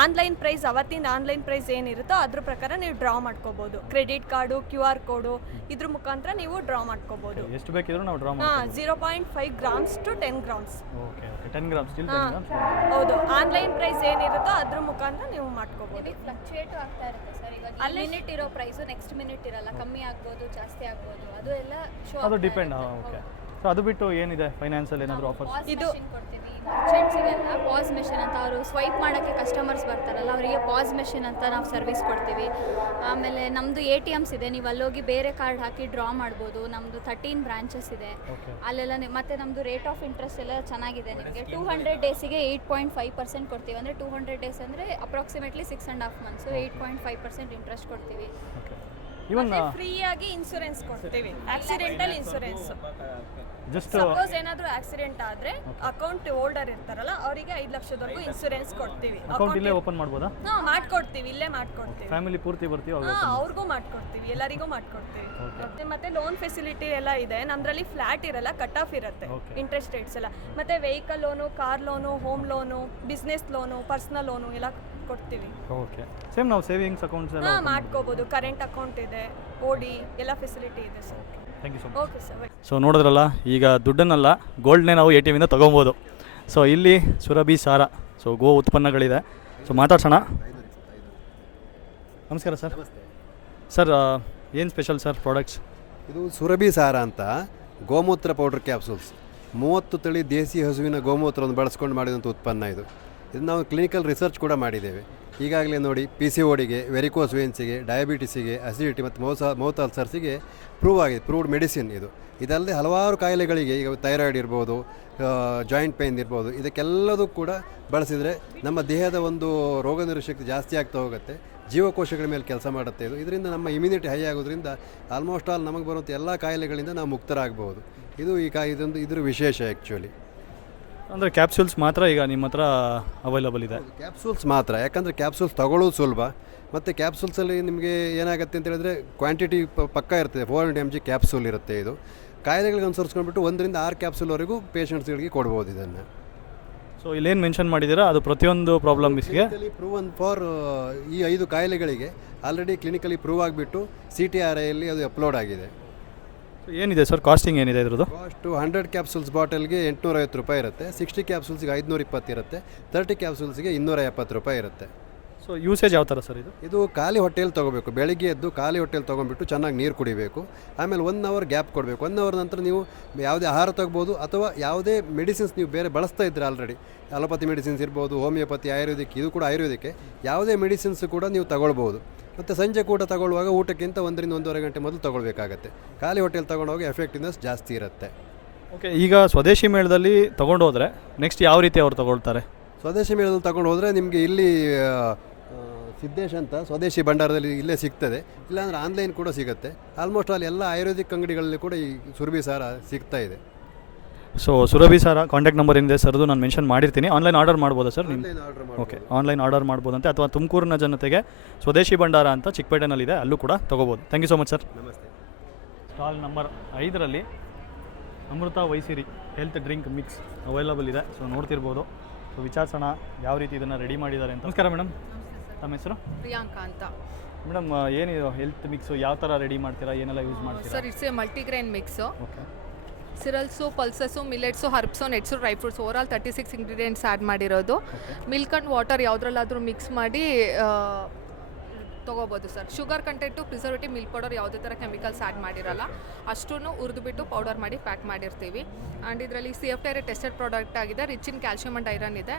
ಆನ್ಲೈನ್ ಪ್ರೈಸ್ ಅವತ್ತಿನ ಆನ್ಲೈನ್ ಪ್ರೈಸ್ ಏನಿರುತ್ತೋ ಅದ್ರ ಪ್ರಕಾರ ನೀವು ಡ್ರಾ ಮಾಡ್ಕೋಬೋದು. Credit card Q R code ಇದ್ರ ಮುಖಾಂತರ ನೀವು ಡ್ರಾ ಮಾಡ್ಕೋಬೋದು. ಎಷ್ಟು ಬೇಕಿದ್ರು ನಾವು ಡ್ರಾ ಹಾಂ zero point five grams to ten grams okay ten gram still ಹಾ, ಗ್ರಾಮ್ಸ್ ಹೌದು. ಆನ್ಲೈನ್ ಪ್ರೈಸ್ ಏನಿರುತ್ತೋ ಅದ್ರ ಮುಖಾಂತರ ನೀವು ಮಾಡ್ಕೋಬಹುದು ಫ್ಲಕ್ಚುಯೇಟ್ ಆಗ್ತಾ ಇರುತ್ತೆ ಸರ್. ಈಗ ಅಲ್ಲಿ ಮಿನಿಟ್ ಇರೋ ಪ್ರೈಸು ನೆಕ್ಸ್ಟ್ ಮಿನಿಟ್ ಇರಲ್ಲ. ಕಮ್ಮಿ ಆಗ್ಬೋದು ಜಾಸ್ತಿ ಆಗ್ಬೋದು ಅದು ಎಲ್ಲ ಶೋ ಅದು ಡಿಪೆಂಡ್ ಓಕೆ ಸೊ ಅದು ಬಿಟ್ಟು ಏನಿದೆ? ಫೈನಾನ್ಸಲ್ಲಿ ಏನಾದರೂ ಆಫರ್ ಇದು ಕೊಡ್ತೀವಿ. ಮರ್ಚೆಂಟ್ಸಿಗೆಲ್ಲ ಪಾಸ್ ಮೆಷಿನ್ ಅಂತ ಅವರು ಸ್ವೈಪ್ ಮಾಡೋಕ್ಕೆ ಕಸ್ಟಮರ್ಸ್ ಬರ್ತಾರಲ್ಲ ಅವರಿಗೆ ಪಾಸ್ ಮೆಷಿನ್ ಅಂತ ನಾವು ಸರ್ವಿಸ್ ಕೊಡ್ತೀವಿ. ಆಮೇಲೆ ನಮ್ಮದು ಎ ಟಿ ಎಮ್ಸ್ ಇದೆ ನೀವು ಅಲ್ಲೋಗಿ ಬೇರೆ ಕಾರ್ಡ್ ಹಾಕಿ ಡ್ರಾ ಮಾಡ್ಬೋದು. ನಮ್ಮದು ಥರ್ಟೀನ್ ಬ್ರಾಂಚಸ್ ಇದೆ. ಅಲ್ಲೆಲ್ಲ ಮತ್ತೆ ನಮ್ಮದು ರೇಟ್ ಆಫ್ ಇಂಟ್ರೆಸ್ಟ್ ಎಲ್ಲ ಚೆನ್ನಾಗಿದೆ. ನಿಮಗೆ ಟೂ ಹಂಡ್ರೆಡ್ ಡೇಸಿಗೆ ಏಯ್ಟ್ ಪಾಯಿಂಟ್ ಫೈವ್ ಪರ್ಸೆಂಟ್ ಕೊಡ್ತೀವಿ. ಅಂದರೆ ಟೂ ಹಂಡ್ರೆಡ್ ಡೇಸ್ ಅಂದರೆ approximately six and half months eight point five percent interest ಕೊಡ್ತೀವಿ. ಇವನ್ ಫ್ರೀಯಾಗಿ ಇನ್ಸೂರೆನ್ಸ್ ಕೊಡ್ತೀವಿ. ಆಕ್ಸಿಡೆಂಟಲ್ ಇನ್ಸೂರೆನ್ಸ್ ಜಸ್ಟ್ ಸಪೋಸ್ ಏನಾದರೂ ಆಕ್ಸಿಡೆಂಟ್ ಆದ್ರೆ ಅಕೌಂಟ್ ಹೋಲ್ಡರ್ ಇರ್ತಾರಲ್ಲ ಅವರಿಗೆ ಐದು ಲಕ್ಷದವರೆಗೂ ಇನ್ಸೂರೆನ್ಸ್ ಕೊಡ್ತೀವಿ. ಅಕೌಂಟ್ ಇಲ್ಲೇ ಓಪನ್ ಮಾಡ್ಬೋದಾ? ಹಾಂ ಮಾಡ್ಕೊಡ್ತೀವಿ ಇಲ್ಲೇ ಮಾಡ್ಕೊಡ್ತೀವಿ. ಫ್ಯಾಮಿಲಿ ಪೂರ್ತಿ ಬರ್ತೀವಿ ಹಾಂ ಅವ್ರಿಗೂ ಮಾಡ್ಕೊಡ್ತೀವಿ ಎಲ್ಲರಿಗೂ ಮಾಡ್ಕೊಡ್ತೀವಿ. ಮತ್ತೆ ಮತ್ತೆ ಲೋನ್ ಫೆಸಿಲಿಟಿ ಎಲ್ಲ ಇದೆ ನಮ್ದ್ರಲ್ಲಿ ಫ್ಲಾಟ್ ಇರಲ್ಲ ಕಟ್ ಆಫ್ ಇರುತ್ತೆ. ಇಂಟ್ರೆಸ್ಟ್ ರೇಟ್ಸ್ ಎಲ್ಲ. ಮತ್ತೆ vehicle loan car loan home loan business loan personal loan ಎಲ್ಲ ಕೊಡ್ತೀವಿ. ಓಕೆ ಸೇಮ್ ನಾವು ಸೇವಿಂಗ್ಸ್ ಅಕೌಂಟ್ಸ್ ಎಲ್ಲ ಹಾಂ ಮಾಡ್ಕೋಬೋದು. ಕರೆಂಟ್ ಅಕೌಂಟ್ ಇದೆ ಓಡಿ ಎಲ್ಲ ಫೆಸಿಲಿಟಿ ಇದೆ sir thank you so much okay sir so ನೋಡಿದ್ರಲ್ಲ ಈಗ ದುಡ್ಡನ್ನಲ್ಲ ಗೋಲ್ಡ್ನೇ ನಾವು ಎ ಟಿ ಎಮ್ಮಿಂದ ತೊಗೊಬೋದು. ಸೊ ಇಲ್ಲಿ ಸುರಭಿ ಸಾರ ಸೊ ಗೋ ಉತ್ಪನ್ನಗಳಿದೆ. ಸೊ ಮಾತಾಡ್ಸೋಣ. ನಮಸ್ಕಾರ ಸರ್ ಸರ್ ಏನು ಸ್ಪೆಷಲ್ ಸರ್ ಪ್ರಾಡಕ್ಟ್ಸ್ ಇದು ಸುರಭಿ ಸಾರ ಅಂತ ಗೋಮೂತ್ರ ಪೌಡರ್ ಕ್ಯಾಪ್ಸೂಲ್ಸ್ ಮೂವತ್ತು ತಳಿ ದೇಸಿ ಹಸುವಿನ ಗೋಮೂತ್ರವನ್ನು ಬಳಸ್ಕೊಂಡು ಮಾಡಿದಂಥ ಉತ್ಪನ್ನ ಇದು. ಇದು ನಾವು ಕ್ಲಿನಿಕಲ್ ರಿಸರ್ಚ್ ಕೂಡ ಮಾಡಿದ್ದೇವೆ. ಈಗಾಗಲೇ ನೋಡಿ ಪಿ ಸಿ ಓಡಿಗೆ ವೆರಿಕೋಸ್ ವೇನ್ಸಿಗೆ ಡಯಾಬಿಟಿಸಿಗೆ ಅಸಿಡಿಟಿ ಮತ್ತು ಮೌಸ ಮೌತ್ ಅಲ್ಸರ್ಸಿಗೆ ಪ್ರೂವ್ ಆಗಿದೆ ಪ್ರೂವ್ಡ್ ಮೆಡಿಸಿನ್ ಇದು. ಇದಲ್ಲದೆ ಹಲವಾರು ಕಾಯಿಲೆಗಳಿಗೆ ಈಗ ಥೈರಾಯ್ಡ್ ಇರ್ಬೋದು ಜಾಯಿಂಟ್ ಪೇನ್ ಇರ್ಬೋದು, ಇದಕ್ಕೆಲ್ಲದೂ ಕೂಡ ಬಳಸಿದರೆ ನಮ್ಮ ದೇಹದ ಒಂದು ರೋಗ ನಿರೋಧಕ ಜಾಸ್ತಿ ಆಗ್ತಾ ಹೋಗುತ್ತೆ, ಜೀವಕೋಶಗಳ ಮೇಲೆ ಕೆಲಸ ಮಾಡುತ್ತೆ ಇದು. ಇದರಿಂದ ನಮ್ಮ ಇಮ್ಯುನಿಟಿ ಹೈ ಆಗೋದ್ರಿಂದ ಆಲ್ಮೋಸ್ಟ್ ಆಲ್ ನಮಗೆ ಬರುವಂಥ ಎಲ್ಲ ಕಾಯಿಲೆಗಳಿಂದ ನಾವು ಮುಕ್ತರಾಗಬಹುದು ಇದು ಈ ಕಾ, ಇದೊಂದು, ಇದ್ರ ವಿಶೇಷ ಆ್ಯಕ್ಚುಲಿ ಅಂದರೆ ಕ್ಯಾಪ್ಸೂಲ್ಸ್ ಮಾತ್ರ ಈಗ ನಿಮ್ಮ ಹತ್ರ ಅವೈಲಬಲ್ ಇದೆ. ಕ್ಯಾಪ್ಸೂಲ್ಸ್ ಮಾತ್ರ. ಯಾಕಂದರೆ ಕ್ಯಾಪ್ಸೂಲ್ಸ್ ತಗೊಳ್ಳೋದು ಸುಲಭ. ಮತ್ತು ಕ್ಯಾಪ್ಸೂಲ್ಸಲ್ಲಿ ನಿಮಗೆ ಏನಾಗುತ್ತೆ ಅಂತ ಹೇಳಿದ್ರೆ ಕ್ವಾಂಟಿಟಿ ಪಕ್ಕ ಇರ್ತದೆ. Four hundred M G capsule ಇರುತ್ತೆ ಇದು. ಕಾಯಿಲೆಗಳಿಗೆ ಅನುಸರಿಸ್ಕೊಂಡ್ಬಿಟ್ಟು ಒಂದರಿಂದ ಆರು ಕ್ಯಾಪ್ಸೂಲ್ವರೆಗೂ ಪೇಷಂಟ್ಸ್ಗಳಿಗೆ ಕೊಡ್ಬೋದು ಇದನ್ನು. ಸೊ ಇಲ್ಲೇನು ಮೆನ್ಷನ್ ಮಾಡಿದ್ದೀರಾ? ಅದು ಪ್ರತಿಯೊಂದು ಪ್ರಾಬ್ಲಮ್ಸ್ಗೆ ಪ್ರೂವನ್ ಫಾರ್ ಈ ಐದು ಕಾಯಿಲೆಗಳಿಗೆ ಆಲ್ರೆಡಿ ಕ್ಲಿನಿಕಲಿ ಪ್ರೂವ್ ಆಗಿಬಿಟ್ಟು ಸಿ ಟಿ ಆರ್ ಐಯಲ್ಲಿ ಅದು ಅಪ್ಲೋಡ್ ಆಗಿದೆ. ಏನಿದೆ ಸರ್ ಕಾಸ್ಟಿಂಗ್ ಏನಿದೆ ಇದ್ರದ್ದು? ಕಾಸ್ಟು ಹಂಡ್ರೆಡ್ ಕ್ಯಾಪ್ಸೂಲ್ಸ್ ಬಾಟಲ್ಗೆ ಎಂಟುನೂರೈವತ್ತು ರೂಪಾಯಿ ಇರುತ್ತೆ ಸಿಕ್ಸ್ಟಿ ಕ್ಯಾಪ್ಸೂಲ್ಸ್ಗೆ ಐದುನೂರ ಇಪ್ಪತ್ತು ಇರುತ್ತೆ ತರ್ಟಿ ಕ್ಯಾಪ್ಸೂಲ್ಸ್ಗೆ ಇನ್ನೂರ ಎಪ್ಪತ್ತು ರೂಪಾಯಿ ಇರುತ್ತೆ. ಸೊ ಯೂಸೇಜ್ ಯಾವ ಥರ ಸರ್ ಇದು? ಇದು ಖಾಲಿ ಹೊಟ್ಟೆಯಲ್ಲಿ ತೊಗೋಬೇಕು ಬೆಳಿಗ್ಗೆ ಎದ್ದು ಖಾಲಿ ಹೊಟ್ಟೆಯಲ್ಲಿ ತೊಗೊಂಬಿಟ್ಟು ಚೆನ್ನಾಗಿ ನೀರು ಕುಡಿಬೇಕು ಆಮೇಲೆ ಒನ್ ಅವರ್ ಗ್ಯಾಪ್ ಕೊಡಬೇಕು ಒನ್ ಅವರ್ ನಂತರ ನೀವು ಯಾವುದೇ ಆಹಾರ ತೊಗೋಬೋದು ಅಥವಾ ಯಾವುದೇ ಮೆಡಿಸಿನ್ಸ್ ನೀವು ಬೇರೆ ಬಳಸ್ತಾ ಇದ್ದರೆ ಆಲ್ರೆಡಿ ಅಲೋಪತಿ ಮೆಡಿಸಿನ್ಸ್ ಇರ್ಬೋದು ಹೋಮಿಯೋಪತಿ ಆಯುರ್ವೇದಿಕ್ ಇದು ಕೂಡ ಆಯುರ್ವೇದಿಕ್ಕೆ ಯಾವುದೇ ಮೆಡಿಸಿನ್ಸ್ ಕೂಡ ನೀವು ತಗೊಳ್ಬೋದು. ಮತ್ತು ಸಂಜೆ ಕೂಡ ತಗೊಳ್ಳುವಾಗ ಊಟಕ್ಕಿಂತ ಒಂದರಿಂದ ಒಂದೂವರೆ ಗಂಟೆ ಮೊದಲು ತಗೊಳ್ಬೇಕಾಗತ್ತೆ. ಖಾಲಿ ಹೋಟೆಲ್ ತಗೊಂಡೋಗಿ ಎಫೆಕ್ಟಿವ್ನೆಸ್ ಜಾಸ್ತಿ ಇರುತ್ತೆ. ಓಕೆ ಈಗ ಸ್ವದೇಶಿ ಮೇಳದಲ್ಲಿ ತೊಗೊಂಡೋದ್ರೆ ನೆಕ್ಸ್ಟ್ ಯಾವ ರೀತಿ ಅವ್ರು ತಗೊಳ್ತಾರೆ? ಸ್ವದೇಶಿ ಮೇಳದಲ್ಲಿ ತಗೊಂಡು ಹೋದರೆ ನಿಮಗೆ ಇಲ್ಲಿ ಸಿದ್ದೇಶ್ ಅಂತ ಸ್ವದೇಶಿ ಭಂಡಾರದಲ್ಲಿ ಇಲ್ಲೇ ಸಿಗ್ತದೆ. ಇಲ್ಲಾಂದರೆ ಆನ್ಲೈನ್ ಕೂಡ ಸಿಗುತ್ತೆ. ಆಲ್ಮೋಸ್ಟ್ ಅಲ್ಲಿ ಎಲ್ಲ ಆಯುರ್ವೇದಿಕ್ ಅಂಗಡಿಗಳಲ್ಲಿ ಕೂಡ ಈ ಸುರಭಿ ಸಾರ ಸಿಗ್ತಾ ಇದೆ. So Surabhi sir contact number ಏನಿದೆ ಸರ್ದು ನಾನು ಮೆನ್ಷನ್ ಮಾಡಿರ್ತೀನಿ. ಆನ್ಲೈನ್ ಆರ್ಡರ್ ಮಾಡ್ಬೋದಾ ಸರ್ ನಿಮ್ಮ online order okay online order ಮಾಡ್ಬೋದಂತೆ. ಅಥವಾ ತುಮಕೂರಿನ ಜನತೆಗೆ ಸ್ವದೇಶಿ ಭಂಡಾರ ಅಂತ ಚಿಕ್ಕಪೇಟೆನಲ್ಲಿದೆ ಅಲ್ಲೂ ಕೂಡ ತೊಗೋಬೋದು. Thank you so much sir ನಮಸ್ತೆ. ಸ್ಟಾಲ್ ನಂಬರ್ ಐದರಲ್ಲಿ Amrutha Vaisiri health drink mix available ಇದೆ. ಸೊ ನೋಡ್ತಿರ್ಬೋದು. ಸೊ ವಿಚಾರಿಸೋಣ ಯಾವ ರೀತಿ ಇದನ್ನು ರೆಡಿ ಮಾಡಿದ್ದಾರೆ ಅಂತ. ನಮಸ್ಕಾರ ಮೇಡಮ್ ತಮ್ಮ ಹೆಸರು? ಪ್ರಿಯಾಂಕಾ ಅಂತ. ಮೇಡಮ್ ಏನಿದು ಹೆಲ್ತ್ ಮಿಕ್ಸು ಯಾವ ಥರ ರೆಡಿ ಮಾಡ್ತೀರಾ? ಏನೆಲ್ಲ ಯೂಸ್ ಮಾಡ್ತೀರಾ? Sir it's a multigrain mix okay cereals pulses millets herbs nuts dry fruits overall thirty six ingredients add ಮಾಡಿರೋದು. ಮಿಲ್ಕ್ ಆ್ಯಂಡ್ ವಾಟರ್ ಯಾವುದ್ರಲ್ಲಾದರೂ ಮಿಕ್ಸ್ ಮಾಡಿ ತೊಗೋಬೋದು sir. Sugar content preservative milk powder ಯಾವುದೇ ಥರ ಕೆಮಿಕಲ್ಸ್ ಆ್ಯಡ್ ಮಾಡಿರಲ್ಲ. ಅಷ್ಟೂ ಹುರಿದುಬಿಟ್ಟು ಪೌಡರ್ ಮಾಡಿ ಪ್ಯಾಕ್ ಮಾಡಿರ್ತೀವಿ. ಆ್ಯಂಡ್ ಇದರಲ್ಲಿ ಸಿ ಎಫ್ ಟೈರೆ ಟೆಸ್ಟೆಡ್ ಪ್ರಾಡಕ್ಟ್ ಆಗಿದೆ. Rich in calcium and iron ಇದೆ.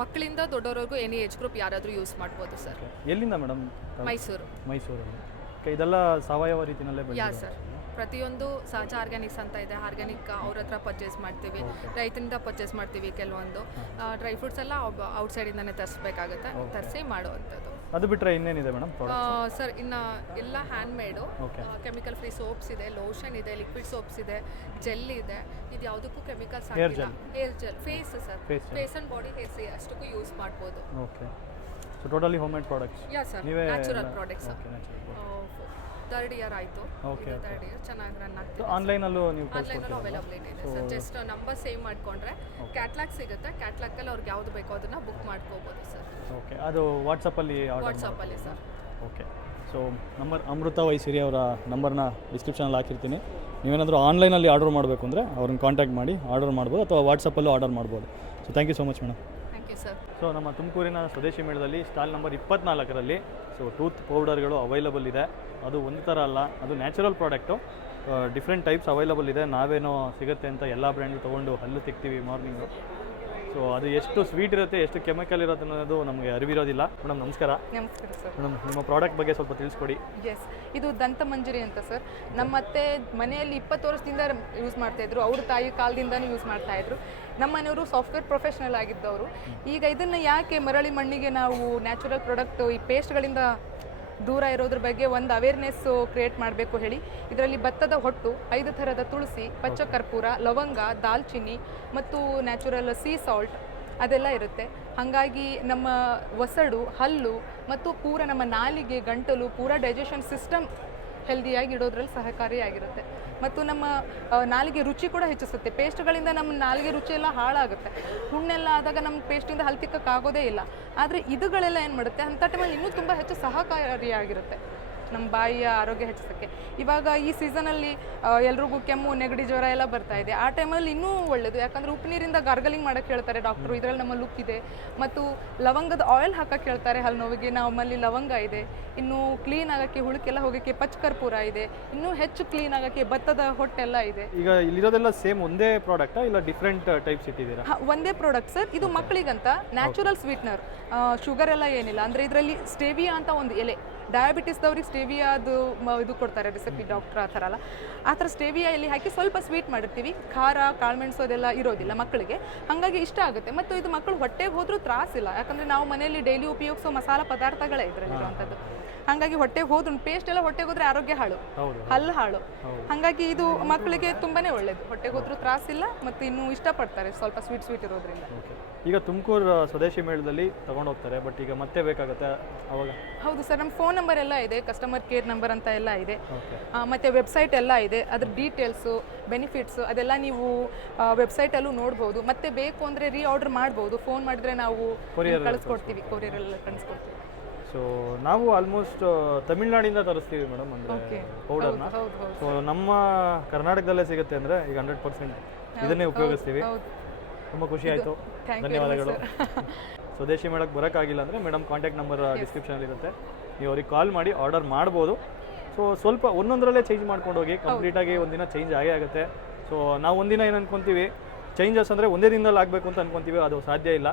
ಮಕ್ಕಳಿಂದ ದೊಡ್ಡವರೆಗೂ ಎನಿ ಏಜ್ ಗ್ರೂಪ್ ಯಾರಾದರೂ ಯೂಸ್ ಮಾಡ್ಬೋದು ಸರ್. ಎಲ್ಲಿಂದ ಮೇಡಮ್ ಮೈಸೂರು. ಮೈಸೂರು ಇದೆಲ್ಲ ಸಾವಯವ ರೀತಿಯಲ್ಲೇ ಯಾ ಸರ್ ಪ್ರತಿಯೊಂದು ಸಹಜ ಆರ್ಗ್ಯಾನಿಕ್ಸ್ ಅಂತ ಇದೆ. ಆರ್ಗ್ಯಾನಿಕ್ ಅವ್ರ ಹತ್ರ ಪರ್ಚೇಸ್ ಮಾಡ್ತೀವಿ. ರೈತರಿಂದ ಪರ್ಚೇಸ್ ಮಾಡ್ತೀವಿ ಕೆಲವೊಂದು. ಡ್ರೈ ಫ್ರೂಟ್ಸ್ ಎಲ್ಲ ಔಟ್ಸೈಡಿಂದನೇ ತರಿಸ್ಬೇಕಾಗುತ್ತೆ. ತರಿಸಿ ಮಾಡುವಂಥದ್ದು. ಅದು ಬಿಟ್ಟರೆ ಇನ್ನೇನಿದೆ ಮೇಡಮ್ ಸರ್ ಇನ್ನು ಎಲ್ಲ hand made chemical free soaps ಇದೆ ಲೋಷನ್ ಇದೆ ಲಿಕ್ವಿಡ್ ಸೋಪ್ಸ್ ಇದೆ ಜೆಲ್ ಇದೆ. ಇದು ಯಾವುದಕ್ಕೂ chemicals. Hair gel face sir face and body hairs ಅಷ್ಟಕ್ಕೂ ಯೂಸ್ ಮಾಡ್ಬೋದು. Okay so totally home made products yeah sir natural products okay third year ಆಯಿತು. Okay. Third year ಚೆನ್ನಾಗಿ ರನ್ ಆಗ್ತಿದೆ. ಆನ್ಲೈನಲ್ಲೂ ನೀವು ಆನ್ಲೈನಲ್ಲಿ ಅವೈಲಬಿಲಿಟಿ ಇದೆ. ಸರ್ ಜಸ್ಟ್ ನಂಬರ್ ಸೇವ್ ಮಾಡ್ಕೊಂಡ್ರೆ ಕ್ಯಾಟ್ಲಾಗ್ ಸಿಗುತ್ತೆ. ಕ್ಯಾಟ್ಲಾಗಲ್ಲಿ ಅವ್ರಿಗೆ ಯಾವ್ದು ಬೇಕೋ ಅದನ್ನು ಬುಕ್ ಮಾಡ್ಕೋಬೋದು ಸರ್ ಓಕೆ ಅದು ವಾಟ್ಸಪ್ಪಲ್ಲಿ ವಾಟ್ಸಪ್ಪಲ್ಲಿ sir okay so number Amrutha Vaisiri ಅವರ ನಂಬರ್ನ ಡಿಸ್ಕ್ರಿಪ್ಷನಲ್ಲಿ ಹಾಕಿರ್ತೀನಿ. ನೀವೇನಾದರೂ ಆನ್ಲೈನಲ್ಲಿ ಆರ್ಡರ್ ಮಾಡಬೇಕು ಅಂದರೆ ಅವ್ರನ್ನ ಕಾಂಟ್ಯಾಕ್ಟ್ ಮಾಡಿ ಆರ್ಡರ್ ಮಾಡ್ಬೋದು ಅಥವಾ ವಾಟ್ಸಪ್ಪಲ್ಲೂ ಆರ್ಡರ್ ಮಾಡ್ಬೋದು. So thank you so much madam sir. So ನಮ್ಮ ತುಮಕೂರಿನ ಸ್ವದೇಶಿ ಮೇಳದಲ್ಲಿ ಸ್ಟಾಲ್ ನಂಬರ್ ಇಪ್ಪತ್ನಾಲ್ಕರಲ್ಲಿ ಸೊ ಟೂತ್ ಪೌಡರ್ಗಳು ಅವೈಲಬಲ್ ಇದೆ. ಅದು ಒಂದು ಥರ ಅಲ್ಲ ಅದು natural product different types available ಇದೆ. ನಾವೇನೋ ಸಿಗುತ್ತೆ ಅಂತ ಎಲ್ಲ ಬ್ರ್ಯಾಂಡ್ ತೊಗೊಂಡು ಹಲ್ಲು ತಿಕ್ತೀವಿ ಮಾರ್ನಿಂಗು ಸೊ ಅದು ಎಷ್ಟು ಸ್ವೀಟ್ ಇರುತ್ತೆ ಎಷ್ಟು ಕೆಮಿಕಲ್ ಇರುತ್ತೆ ಅನ್ನೋದು ನಮಗೆ ಅರಿವಿರೋದಿಲ್ಲ. ಮೇಡಮ್ ನಮಸ್ಕಾರ. ನಮಸ್ಕಾರ ಸರ್. ಮೇಡಮ್ ನಿಮ್ಮ ಪ್ರಾಡಕ್ಟ್ ಬಗ್ಗೆ ಸ್ವಲ್ಪ ತಿಳಿಸ್ಕೊಡಿ. ಎಸ್ ಇದು ದಂತ ಮಂಜರಿ ಅಂತ ಸರ್. ನಮ್ಮ ಅತ್ತೆ ಮನೆಯಲ್ಲಿ ಇಪ್ಪತ್ತು ವರ್ಷದಿಂದ ಯೂಸ್ ಮಾಡ್ತಾ ಇದ್ರು. ಅವ್ರ ತಾಯಿ ಕಾಲದಿಂದನೂ ಯೂಸ್ ಮಾಡ್ತಾ ಇದ್ರು. ನಮ್ಮ ಮನೆಯವರು ಸಾಫ್ಟ್ವೇರ್ ಪ್ರೊಫೆಷನಲ್ ಆಗಿದ್ದವರು. ಈಗ ಇದನ್ನು ಯಾಕೆ ಮರಳಿ ಮಣ್ಣಿಗೆ ನಾವು ನ್ಯಾಚುರಲ್ ಪ್ರಾಡಕ್ಟ್ ಈ ಪೇಸ್ಟ್ಗಳಿಂದ ದೂರ ಇರೋದ್ರ ಬಗ್ಗೆ ಒಂದು ಅವೇರ್ನೆಸ್ ಕ್ರಿಯೇಟ್ ಮಾಡಬೇಕು ಹೇಳಿ. ಇದರಲ್ಲಿ ಭತ್ತದ ಹೊಟ್ಟು ಐದು ಥರದ ತುಳಸಿ ಪಚ್ಚ ಕರ್ಪೂರ ಲವಂಗ ದಾಲ್ಚಿನ್ನಿ ಮತ್ತು ನ್ಯಾಚುರಲ್ ಸೀ ಸಾಲ್ಟ್ ಅದೆಲ್ಲ ಇರುತ್ತೆ. ಹಾಗಾಗಿ ನಮ್ಮ ಒಸಡು ಹಲ್ಲು ಮತ್ತು ಪೂರ ನಮ್ಮ ನಾಲಿಗೆ ಗಂಟಲು ಪೂರ ಡೈಜೆಷನ್ ಸಿಸ್ಟಮ್ ಹೆಲ್ದಿಯಾಗಿ ಇಡೋದ್ರಲ್ಲಿ ಸಹಕಾರಿಯಾಗಿರುತ್ತೆ. ಮತ್ತು ನಮ್ಮ ನಾಲಿಗೆ ರುಚಿ ಕೂಡ ಹೆಚ್ಚಿಸುತ್ತೆ. ಪೇಸ್ಟ್ಗಳಿಂದ ನಮ್ಮ ನಾಲಿಗೆ ರುಚಿ ಎಲ್ಲ ಹಾಳಾಗುತ್ತೆ. ಹುಣ್ಣೆಲ್ಲ ಆದಾಗ ನಮ್ಮ ಪೇಸ್ಟಿಂದ ಹಲ್ ತಿಕ್ಕಕ್ಕಾಗೋದೇ ಇಲ್ಲ. ಆದರೆ ಇದುಗಳೆಲ್ಲ ಏನು ಮಾಡುತ್ತೆ ಅಂಥ ಟೈಮಲ್ಲಿ ಇನ್ನೂ ತುಂಬ ಹೆಚ್ಚು ಸಹಕಾರಿಯಾಗಿರುತ್ತೆ. ನಮ್ಮ ಬಾಯಿಯ ಆರೋಗ್ಯ ಹೆಚ್ಚಿಸೋಕ್ಕೆ. ಇವಾಗ ಈ ಸೀಸನಲ್ಲಿ ಎಲ್ರಿಗೂ ಕೆಮ್ಮು ನೆಗಡಿ ಜ್ವರ ಎಲ್ಲ ಬರ್ತಾ ಇದೆ. ಆ ಟೈಮಲ್ಲಿ ಇನ್ನೂ ಒಳ್ಳೆಯದು ಯಾಕಂದರೆ ಉಪ್ಪು ನೀರಿಂದ ಗಾರ್ಗಲಿಂಗ್ ಮಾಡೋಕ್ಕೆ ಹೇಳ್ತಾರೆ ಡಾಕ್ಟ್ರು ಇದರಲ್ಲಿ ನಮ್ಮ ಲುಕ್ ಇದೆ. ಮತ್ತು ಲವಂಗದ ಆಯಿಲ್ ಹಾಕಕ್ಕೆ ಹೇಳ್ತಾರೆ ಹಲ್ಲು ನೋವಿಗೆ ನಮ್ಮಲ್ಲಿ ಲವಂಗ ಇದೆ. ಇನ್ನು ಕ್ಲೀನ್ ಆಗೋಕ್ಕೆ ಹುಳುಕೆಲ್ಲ ಹೋಗೋಕ್ಕೆ ಪಚ್ ಕರ್ಪೂರ ಇದೆ. ಇನ್ನೂ ಹೆಚ್ಚು ಕ್ಲೀನ್ ಆಗೋಕ್ಕೆ ಭತ್ತದ ಹೊಟ್ಟೆಲ್ಲ ಇದೆ. ಈಗ ಇಲ್ಲಿರೋದೆಲ್ಲ ಸೇಮ್ ಒಂದೇ ಪ್ರಾಡಕ್ಟ್ ಇಲ್ಲ ಡಿಫ್ರೆಂಟ್ ಟೈಪ್ಸ್ ಇಟ್ಟಿದ್ದೀರಾ? ಒಂದೇ ಪ್ರಾಡಕ್ಟ್ ಸರ್ ಇದು ಮಕ್ಕಳಿಗಂತ ನ್ಯಾಚುರಲ್ ಸ್ವೀಟ್ನರ್ ಶುಗರ್ ಎಲ್ಲ ಏನಿಲ್ಲ. ಅಂದರೆ ಇದರಲ್ಲಿ ಸ್ಟೇವಿಯಾ ಅಂತ ಒಂದು ಎಲೆ. ಡಯಾಬಿಟಿಸ್ದವ್ರಿಗೆ ಸ್ಟೇವಿಯಾದು ಇದು ಕೊಡ್ತಾರೆ ರೆಸಿಪಿ ಡಾಕ್ಟ್ರ್ ಆ ಥರ ಅಲ್ಲ. ಆ ಥರ ಸ್ಟೇವಿಯಾ ಇಲ್ಲಿ ಹಾಕಿ ಸ್ವಲ್ಪ ಸ್ವೀಟ್ ಮಾಡಿರ್ತೀವಿ. ಖಾರ ಕಾಳುಮೆಣಸು ಅದೆಲ್ಲ ಇರೋದಿಲ್ಲ ಮಕ್ಕಳಿಗೆ. ಹಾಗಾಗಿ ಇಷ್ಟ ಆಗುತ್ತೆ. ಮತ್ತು ಇದು ಮಕ್ಕಳು ಹೊಟ್ಟೆಗೆ ಹೋದರೂ ತ್ರಾಸಿಲ್ಲ. ಯಾಕಂದರೆ ನಾವು ಮನೆಯಲ್ಲಿ ಡೈಲಿ ಉಪಯೋಗಿಸೋ ಮಸಾಲ ಪದಾರ್ಥಗಳೇ ಇದರಲ್ಲಿರುವಂಥದ್ದು ಹಾಗಾಗಿ ಹೊಟ್ಟೆ ಹೋದ್ರು ಪೇಸ್ಟ್ ಎಲ್ಲ ಹೊಟ್ಟೆ ಹೋದ್ರೆ ಆರೋಗ್ಯ ಹಾಳು. ಹಲ್ಲು ಹಾಳು. ಹಾಗಾಗಿ ಇದು ಮಕ್ಕಳಿಗೆ ತುಂಬಾನೇ ಒಳ್ಳೇದು. ಹೊಟ್ಟೆಗೆ ಹೋದ್ರೂ ತ್ರಾಸಿಲ್ಲ ಮತ್ತು ಇಷ್ಟ ಇಷ್ಟಪಡ್ತಾರೆ ಸ್ವಲ್ಪ ಸ್ವೀಟ್ ಸ್ವೀಟ್ ಇರೋದ್ರಿಂದ. ಈಗ ತುಮಕೂರು ಸ್ವದೇಶಿ ಮೇಳದಲ್ಲಿ ತಗೊಂಡೋಗ್ತಾರೆ ಬಟ್ ಈಗ ಮತ್ತೆ ಬೇಕಾಗುತ್ತೆ? ಅವಾಗ? ಹೌದು ಸರ್ ನಮ್ಮ ಫೋನ್ ನಂಬರ್ ಎಲ್ಲ ಇದೆ ಕಸ್ಟಮರ್ ಕೇರ್ ನಂಬರ್ ಅಂತ ಎಲ್ಲ ಇದೆ. ಮತ್ತೆ ವೆಬ್ಸೈಟ್ ಎಲ್ಲ ಇದೆ ಅದ್ರ ಡೀಟೇಲ್ಸು ಬೆನಿಫಿಟ್ಸ್ ಅದೆಲ್ಲ ನೀವು ವೆಬ್ಸೈಟಲ್ಲೂ ನೋಡ್ಬೋದು. ಮತ್ತೆ ಬೇಕು ಅಂದ್ರೆ ರೀ ಆರ್ಡರ್ ಮಾಡ್ಬೋದು. ಫೋನ್ ಮಾಡಿದ್ರೆ ನಾವು ಕಳಿಸ್ಕೊಡ್ತೀವಿ ಕೊರಿಯರ್ ಎಲ್ಲ ಕಳಿಸ್ಕೊಡ್ತೀವಿ. ಸೊ ನಾವು ಆಲ್ಮೋಸ್ಟ್ ತಮಿಳ್ನಾಡಿಂದ ತರಿಸ್ತೀವಿ ಮೇಡಮ್ ಅಂದರೆ. ಪೌಡರ್ನ ಸೊ ನಮ್ಮ ಕರ್ನಾಟಕದಲ್ಲೇ ಸಿಗುತ್ತೆ ಅಂದರೆ ಈಗ ಹಂಡ್ರೆಡ್ ಪರ್ಸೆಂಟ್ ಇದನ್ನೇ ಉಪಯೋಗಿಸ್ತೀವಿ. ತುಂಬ ಖುಷಿ ಆಯಿತು. ಧನ್ಯವಾದಗಳು. <laughs> ಸ್ವದೇಶಿ ಮೇಳಕ್ಕೆ ಬರೋಕ್ಕಾಗಿಲ್ಲ ಅಂದರೆ ಮೇಡಮ್ ಕಾಂಟ್ಯಾಕ್ಟ್ ನಂಬರ್ ಡಿಸ್ಕ್ರಿಪ್ಷನಲ್ಲಿ ಇರುತ್ತೆ. ನೀವು ಅವ್ರಿಗೆ ಕಾಲ್ ಮಾಡಿ ಆರ್ಡರ್ ಮಾಡ್ಬೋದು. ಸೊ ಸ್ವಲ್ಪ ಒಂದೊಂದರಲ್ಲೇ ಚೇಂಜ್ ಮಾಡ್ಕೊಂಡು ಹೋಗಿ ಕಂಪ್ಲೀಟಾಗಿ ಒಂದಿನ ಚೇಂಜ್ ಆಗೇ ಆಗುತ್ತೆ. ಸೊ ನಾವು ಒಂದಿನ ಏನು ಅನ್ಕೊಂತೀವಿ ಚೇಂಜಸ್ ಅಂದರೆ ಒಂದೇ ದಿನದಲ್ಲಿ ಆಗಬೇಕು ಅಂತ ಅನ್ಕೊಂತೀವಿ ಅದು ಸಾಧ್ಯ ಇಲ್ಲ.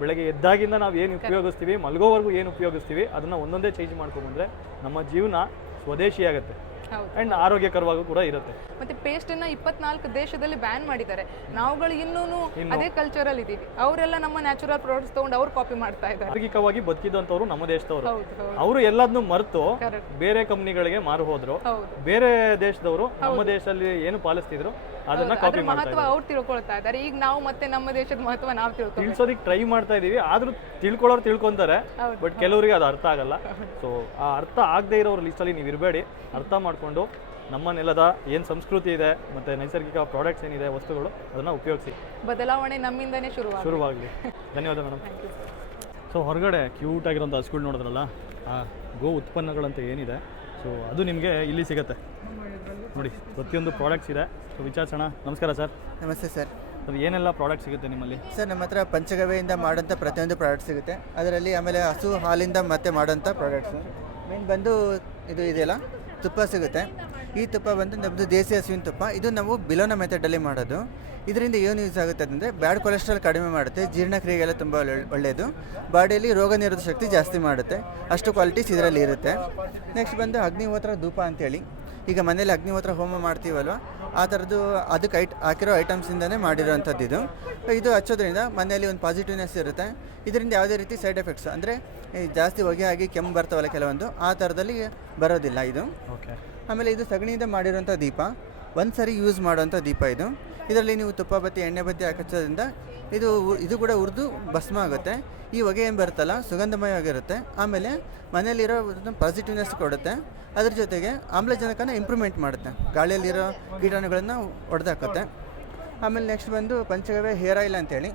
ಬೆಳಗ್ಗೆ ಎದ್ದಾಗಿಂದ ನಾವು ಏನು ಉಪಯೋಗಿಸ್ತೀವಿ ಮಲಗೋವರೆಗೂ ಏನು ಉಪಯೋಗಿಸ್ತೀವಿ ಅದನ್ನು ಒಂದೊಂದೇ ಚೇಂಜ್ ಮಾಡ್ಕೊಂಡ್ಬಂದ್ರೆ ನಮ್ಮ ಜೀವನ ಸ್ವದೇಶಿ ಹೌದು. ಆರೋಗ್ಯಕರವಾಗೂ ಕೂಡ ಇರುತ್ತೆ. ಮತ್ತೆ ಪೇಸ್ಟನ್ನು ಇಪ್ಪತ್ನಾಲ್ಕು ದೇಶದಲ್ಲಿ ಬ್ಯಾನ್ ಮಾಡಿದ್ದಾರೆ. ನಾವುಗಳು ಇನ್ನೂ. ಅದೇ ಕಲ್ಚರಲ್ ಇದೀವಿ ಅವರೆಲ್ಲ ನಮ್ಮ ನ್ಯಾಚುರಲ್ ಪ್ರಾಡಕ್ಟ್ಸ್ ತಗೊಂಡು ಅವ್ರು ಕಾಪಿ ಮಾಡ್ತಾ ಇದ್ದಾರೆ. ನೈಸರ್ಗಿಕವಾಗಿ ಬದುಕಿದಂತವ್ರು ನಮ್ಮ ದೇಶದವರು. ಅವರು ಎಲ್ಲದನ್ನು ಮರೆತು ಬೇರೆ ಕಂಪ್ನಿಗಳಿಗೆ ಮಾರು ಹೋದ್ರು. ಬೇರೆ ದೇಶದವರು ನಮ್ಮ ದೇಶದಲ್ಲಿ ಏನು ಪಾಲಿಸ್ತಿದ್ರು ಅದನ್ನ ಕಾಪಿ ಮಹತ್ವ ಅವ್ರು ತಿಳ್ಕೊಳ್ತಾ ಇದ್ದಾರೆ. ಈಗ ನಾವು ಮತ್ತೆ ನಮ್ಮ ದೇಶದ ಮಹತ್ವ ನಾವು ತಿಳ್ಕೊ ತಿಳ್ಸೋದಿಕ್ ಟ್ರೈ ಮಾಡ್ತಾ ಇದೀವಿ ಆದ್ರೂ ತಿಳ್ಕೊಳ್ಳೋರು ತಿಳ್ಕೊಂತಾರೆ. ಬಟ್ ಕೆಲವರಿಗೆ ಅದು ಅರ್ಥ ಆಗಲ್ಲ. ಸೊ ಆ ಅರ್ಥ ಆಗದೆ ಲಿಸ್ಟ್ ಅಲ್ಲಿ ನೀವು ಇರಬೇಡಿ ಅರ್ಥ ಮಾಡಿಕೊಂಡು ನಮ್ಮ ನೆಲದ ಏನು ಸಂಸ್ಕೃತಿ ಇದೆ ಮತ್ತು ನೈಸರ್ಗಿಕ ಪ್ರಾಡಕ್ಟ್ಸ್ ಏನಿದೆ ವಸ್ತುಗಳು ಅದನ್ನು ಉಪಯೋಗಿಸಿ. ಬದಲಾವಣೆ ನಮ್ಮಿಂದನೇ ಶುರು ಶುರುವಾಗಲಿ. ಧನ್ಯವಾದ ಮೇಡಮ್ ಸೊ ಹೊರಗಡೆ ಕ್ಯೂಟ್ ಆಗಿರೋಂಥ ಹಸುಗಳು ನೋಡಿದ್ರಲ್ಲ ಆ ಗೋ ಉತ್ಪನ್ನಗಳಂತ ಏನಿದೆ ಸೊ ಅದು ನಿಮಗೆ ಇಲ್ಲಿ ಸಿಗುತ್ತೆ. ನೋಡಿ ಪ್ರತಿಯೊಂದು ಪ್ರಾಡಕ್ಟ್ಸ್ ಇದೆ. ಸೊ ವಿಚಾರಿಸೋಣ. ನಮಸ್ಕಾರ ಸರ್ ನಮಸ್ತೆ ಸರ್ ಸರ್ ಏನೆಲ್ಲ ಪ್ರಾಡಕ್ಟ್ ಸಿಗುತ್ತೆ ನಿಮ್ಮಲ್ಲಿ? ಸರ್ ನಮ್ಮ ಹತ್ರ ಪಂಚಗವ್ಯೆಯಿಂದ ಮಾಡೋಂಥ ಪ್ರತಿಯೊಂದು ಪ್ರಾಡಕ್ಟ್ ಸಿಗುತ್ತೆ. ಅದರಲ್ಲಿ ಆಮೇಲೆ ಹಸು ಹಾಲಿಂದ ಮತ್ತೆ ಮಾಡೋಂಥ ಪ್ರಾಡಕ್ಟ್ಸ್ ಮೇನ್ ಬಂದು ಇದು ಇದೆಯಲ್ಲ? ತುಪ್ಪ ಸಿಗುತ್ತೆ. ಈ ತುಪ್ಪ ಬಂದು ನಮ್ಮದು ದೇಸಿ ಹಸುವಿನ ತುಪ್ಪ. ಇದು ನಾವು ಬಿಲೋನ ಮೆಥಡಲ್ಲಿ ಮಾಡೋದು. ಇದರಿಂದ ಏನು ಯೂಸ್ ಆಗುತ್ತೆ ಅಂದರೆ ಬ್ಯಾಡ್ ಕೊಲೆಸ್ಟ್ರಾಲ್ ಕಡಿಮೆ ಮಾಡುತ್ತೆ. ಜೀರ್ಣಕ್ರಿಯೆಗೆಲ್ಲ ತುಂಬ ಒಳ್ಳೆ ಒಳ್ಳೆಯದು ಬಾಡಿಯಲ್ಲಿ ರೋಗ ನಿರೋಧಕ ಶಕ್ತಿ ಜಾಸ್ತಿ ಮಾಡುತ್ತೆ. ಅಷ್ಟು ಕ್ವಾಲಿಟೀಸ್ ಇದರಲ್ಲಿ ಇರುತ್ತೆ. ನೆಕ್ಸ್ಟ್ ಬಂದು ಅಗ್ನಿಹೋತ್ರ ಧೂಪ ಅಂತೇಳಿ. ಈಗ ಮನೇಲಿ ಅಗ್ನಿಹೋತ್ರ ಹೋಮ ಮಾಡ್ತೀವಲ್ವ? ಆ ಥರದ್ದು ಅದಕ್ಕೆ ಐಟ್ ಹಾಕಿರೋ ಐಟಮ್ಸಿಂದನೇ ಮಾಡಿರೋವಂಥದ್ದು ಇದು. ಇದು ಹಚ್ಚೋದ್ರಿಂದ ಮನೆಯಲ್ಲಿ ಒಂದು ಪಾಸಿಟಿವ್ನೆಸ್ ಇರುತ್ತೆ. ಇದರಿಂದ ಯಾವುದೇ ರೀತಿ ಸೈಡ್ ಎಫೆಕ್ಟ್ಸ್ ಅಂದರೆ ಜಾಸ್ತಿ ಹೊಗೆ ಆಗಿ ಕೆಮ್ಮು ಬರ್ತಾವಲ್ಲ ಕೆಲವೊಂದು ಆ ಥರದಲ್ಲಿ ಬರೋದಿಲ್ಲ ಇದು. ಓಕೆ. ಆಮೇಲೆ ಇದು ಸಗಣಿಯಿಂದ ಮಾಡಿರೋಂಥ ದೀಪ. ಒಂದು ಸರಿ ಯೂಸ್ ಮಾಡೋವಂಥ ದೀಪ ಇದು. ಇದರಲ್ಲಿ ನೀವು ತುಪ್ಪ ಬತ್ತಿ ಎಣ್ಣೆ ಬತ್ತಿ ಹಾಕೋದ್ರಿಂದ ಇದು ಇದು ಕೂಡ ಉರಿದು ಭಸ್ಮ ಆಗುತ್ತೆ. ಈ ಹೊಗೆ ಏನು ಬರುತ್ತಲ್ಲ ಸುಗಂಧಮಯವಾಗಿರುತ್ತೆ ಆಮೇಲೆ ಮನೆಯಲ್ಲಿರೋ ಪಾಸಿಟಿವ್ನೆಸ್ ಕೊಡುತ್ತೆ. ಅದ್ರ ಜೊತೆಗೆ ಆಮ್ಲಜನಕನ ಇಂಪ್ರೂವ್ಮೆಂಟ್ ಮಾಡುತ್ತೆ. ಗಾಳಿಯಲ್ಲಿರೋ ಕೀಟಾಣುಗಳನ್ನು ಹೊಡೆದಾಕುತ್ತೆ ಆಮೇಲೆ ನೆಕ್ಸ್ಟ್ ಬಂದು ಪಂಚಗವ್ಯ ಹೇರ್ ಆಯಿಲ್ ಅಂತೇಳಿ.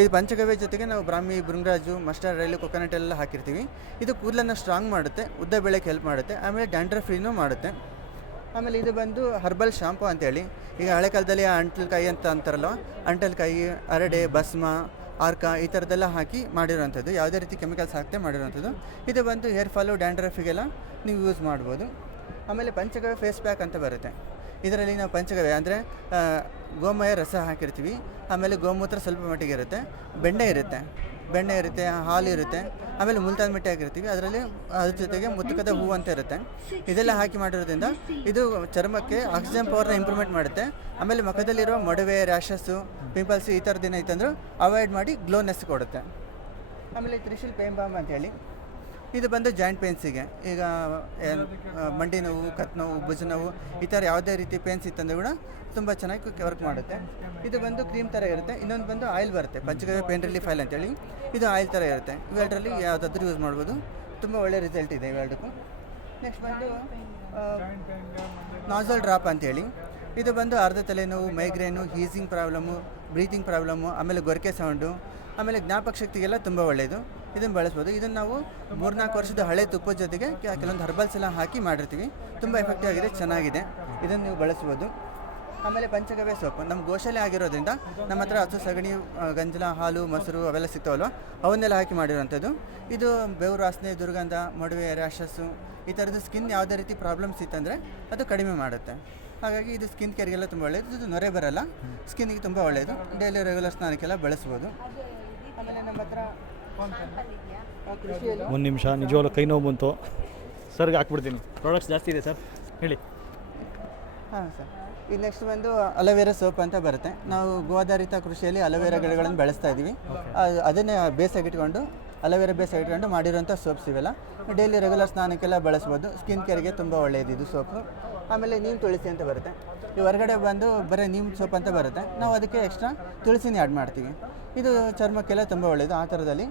ಇದು ಪಂಚಗವ್ಯ ಜೊತೆಗೆ ನಾವು ಬ್ರಾಹ್ಮಿ ಬೃಂಗರಾಜು ಮಸ್ಟರ್ಡ್ ರೈಲು ಕೊಕೊನಟ್ ಎಲ್ಲ ಹಾಕಿರ್ತೀವಿ. ಇದು ಕೂದಲನ್ನು ಸ್ಟ್ರಾಂಗ್ ಮಾಡುತ್ತೆ, ಉದ್ದ ಬೆಳೆಗೆ ಹೆಲ್ಪ್ ಮಾಡುತ್ತೆ. ಆಮೇಲೆ ಡ್ಯಾಂಡ್ರ ಫ್ರೀನೂ ಮಾಡುತ್ತೆ. ಆಮೇಲೆ ಇದು ಬಂದು ಹರ್ಬಲ್ ಶಾಂಪು ಅಂತೇಳಿ. ಈಗ ಹಳೆ ಕಾಲದಲ್ಲಿ ಅಂಟಲ್ಕಾಯಿ ಅಂತ ಅಂತಾರಲ್ಲ, ಅಂಟಲ್ಕಾಯಿ, ಅರಡೆ, ಭಸ್ಮ, ಆರ್ಕ ಈ ಥರದ್ದೆಲ್ಲ ಹಾಕಿ ಮಾಡಿರೋವಂಥದ್ದು. ಯಾವುದೇ ರೀತಿ ಕೆಮಿಕಲ್ಸ್ ಹಾಕದೆ ಮಾಡಿರೋವಂಥದ್ದು. ಇದು ಬಂದು ಹೇರ್ ಫಾಲು, ಡ್ಯಾಂಡ್ರಫಿಗೆಲ್ಲ ನೀವು ಯೂಸ್ ಮಾಡ್ಬೋದು. ಆಮೇಲೆ ಪಂಚಗವ್ಯ ಫೇಸ್ ಪ್ಯಾಕ್ ಅಂತ ಬರುತ್ತೆ. ಇದರಲ್ಲಿ ನಾವು ಪಂಚಗವ್ಯ ಅಂದರೆ ಗೋಮಯ ರಸ ಹಾಕಿರ್ತೀವಿ. ಆಮೇಲೆ ಗೋಮೂತ್ರ ಸ್ವಲ್ಪ ಮಟ್ಟಿಗೆ ಇರುತ್ತೆ. ಬೆಣ್ಣೆ ಇರುತ್ತೆ. ಬೆಣ್ಣೆ ಇರುತ್ತೆ, ಹಾಲು ಇರುತ್ತೆ, ಆಮೇಲೆ ಮುಲ್ತಾನ್ ಮಿಟ್ಟಿ ಹಾಕಿರ್ತೀವಿ. ಅದರಲ್ಲಿ ಅದ್ರ ಜೊತೆಗೆ ಮುತ್ತುಕದ ಹೂವು ಅಂತ ಇರುತ್ತೆ. ಇದೆಲ್ಲ ಹಾಕಿ ಮಾಡಿರೋದ್ರಿಂದ ಇದು ಚರ್ಮಕ್ಕೆ ಆಕ್ಸಿಜನ್ ಪವರ್ನ ಇಂಪ್ರೂವ್ಮೆಂಟ್ ಮಾಡುತ್ತೆ. ಆಮೇಲೆ ಮುಖದಲ್ಲಿರುವ ಮೊಡವೆ ರ್ಯಾಷಸ್ಸು ಪಿಂಪಲ್ಸು ಈ ಥರದ್ದು ಏನೈತಂದ್ರೂ ಅವಾಯ್ಡ್ ಮಾಡಿ ಗ್ಲೋನೆಸ್ ಕೊಡುತ್ತೆ. ಆಮೇಲೆ ತ್ರಿಶೂಲ್ ಪೇಂಬಾಮ್ ಅಂತ ಅಂತೇಳಿ ಇದು ಬಂದು ಜಾಯಿಂಟ್ ಪೇನ್ಸಿಗೆ ಈಗ ಮಂಡಿ ನೋವು, ಕತ್ ನೋವು, ಭುಜ ನೋವು, ಈ ಥರ ಯಾವುದೇ ರೀತಿ ಪೇನ್ಸ್ ಇತ್ತಂದ್ರೆ ಕೂಡ ತುಂಬ ಚೆನ್ನಾಗಿ ವರ್ಕ್ ಮಾಡುತ್ತೆ. ಇದು ಬಂದು ಕ್ರೀಮ್ ಥರ ಇರುತ್ತೆ. ಇನ್ನೊಂದು ಬಂದು ಆಯಿಲ್ ಬರುತ್ತೆ. ಪಂಚಗವ್ಯ ಪೇನ್ ರಿಲೀಫ್ ಆಯಿಲ್ ಅಂತೇಳಿ. ಇದು ಆಯಿಲ್ ಥರ ಇರುತ್ತೆ. ಇವೆರಡರಲ್ಲಿ ಯಾವುದಾದ್ರೂ ಯೂಸ್ ಮಾಡ್ಬೋದು. ತುಂಬ ಒಳ್ಳೆ ರಿಸಲ್ಟ್ ಇದೆ ಇವೆರಡಕ್ಕೂ. ನೆಕ್ಸ್ಟ್ ಬಂದು ನಾಸಲ್ ಡ್ರಾಪ್ ಅಂತೇಳಿ. ಇದು ಬಂದು ಅರ್ಧ ತಲೆನೋವು migraine wheezing problem breathing problem ಆಮೇಲೆ ಗೊರಕೆ ಸೌಂಡು ಆಮೇಲೆ ಜ್ಞಾಪಕ ಶಕ್ತಿಗೆಲ್ಲ ತುಂಬ ಒಳ್ಳೆಯದು ಇದನ್ನು ಬಳಸ್ಬೋದು. ಇದನ್ನು ನಾವು ಮೂರ್ನಾಲ್ಕು ವರ್ಷದ ಹಳೆ ತುಪ್ಪದ ಜೊತೆಗೆ ಕೆಲವೊಂದು ಹರ್ಬಲ್ಸ್ ಎಲ್ಲ ಹಾಕಿ ಮಾಡಿರ್ತೀವಿ. ತುಂಬ ಎಫೆಕ್ಟಿವ್ ಆಗಿದೆ, ಚೆನ್ನಾಗಿದೆ. ಇದನ್ನು ನೀವು ಬಳಸ್ಬೋದು. ಆಮೇಲೆ ಪಂಚಗವ್ಯ ಸೊಪ್ಪು. ನಮ್ಮ ಗೋಶಾಲೆ ಆಗಿರೋದ್ರಿಂದ ನಮ್ಮ ಹತ್ರ ಹಸು, ಸಗಣಿ ಗಂಜಲ, ಹಾಲು, ಮೊಸರು ಅವೆಲ್ಲ ಸಿಗ್ತಾವಲ್ವ? ಅವನ್ನೆಲ್ಲ ಹಾಕಿ ಮಾಡಿರೋವಂಥದ್ದು. ಇದು ಬೆವರು ವಾಸನೆ ದುರ್ಗಂಧ, ಮೊಡವೆ ರ್ಯಾಷಸ್ಸು ಈ ಥರದ್ದು ಸ್ಕಿನ್ ಯಾವುದೇ ರೀತಿ ಪ್ರಾಬ್ಲಮ್ಸ್ ಇತ್ತಂದರೆ ಅದು ಕಡಿಮೆ ಮಾಡುತ್ತೆ. ಹಾಗಾಗಿ ಇದು ಸ್ಕಿನ್ ಕೇರ್ಗೆಲ್ಲ ತುಂಬ ಒಳ್ಳೆಯದು ಇದು ನೊರೆ ಬರಲ್ಲ. ಸ್ಕಿನ್ನಿಗೆ ತುಂಬ ಒಳ್ಳೆಯದು ಡೈಲಿ ರೆಗ್ಯುಲರ್ ಸ್ನಾನಕ್ಕೆಲ್ಲ ಬಳಸ್ಬೋದು. ಆಮೇಲೆ ನಮ್ಮ ಹತ್ರ ಒಂದು ನಿಮಿಷ ನಿಜವಾಗ್ಲೂ ಕೈ ನೋವು ಬಂತು. ಸರ್ಗೆ ಹಾಕ್ಬಿಡ್ತೀನಿ. ಪ್ರಾಡಕ್ಟ್ಸ್ ಜಾಸ್ತಿ ಇದೆ ಸರ್. ಹೇಳಿ. ಹಾಂ ಸರ್. ಇದು ನೆಕ್ಸ್ಟ್ ಬಂದು ಅಲೋವೆರಾ ಸೋಪ್ ಅಂತ ಬರುತ್ತೆ. ನಾವು ಗೋವಾಧಾರಿತ ಕೃಷಿಯಲ್ಲಿ ಅಲೋವೆರಾ ಗಿಡಗಳನ್ನು ಬೆಳೆಸ್ತಾ ಇದ್ದೀವಿ. ಅದು- ಅದನ್ನೇ ಬೇಸಾಗಿ ಇಟ್ಕೊಂಡು ಅಲೋವೆರಾ ಬೇಸಾಗಿ ಇಟ್ಕೊಂಡು ಮಾಡಿರೋಂಥ ಸೋಪ್ಸ್ ಇವೆಲ್ಲ. ಡೈಲಿ ರೆಗ್ಯುಲರ್ ಸ್ನಾನಕ್ಕೆಲ್ಲ ಬಳಸ್ಬೋದು. ಸ್ಕಿನ್ ಕೇರ್ಗೆ ತುಂಬ ಒಳ್ಳೆಯದು ಇದು ಸೋಪು. ಆಮೇಲೆ ನೀನು ತುಳಸಿ ಅಂತ ಬರುತ್ತೆ. ಈ ಹೊರಗಡೆ ಬಂದು ಬರೀ ನೀಮ್ ಸೋಪ್ ಅಂತ ಬರುತ್ತೆ. ನಾವು ಅದಕ್ಕೆ ಎಕ್ಸ್ಟ್ರಾ ತುಳಸಿನ ಆ್ಯಡ್ ಮಾಡ್ತೀವಿ. ಇದು ಚರ್ಮಕ್ಕೆಲ್ಲ ತುಂಬ ಒಳ್ಳೆಯದು ಆ ಥರದಲ್ಲಿ.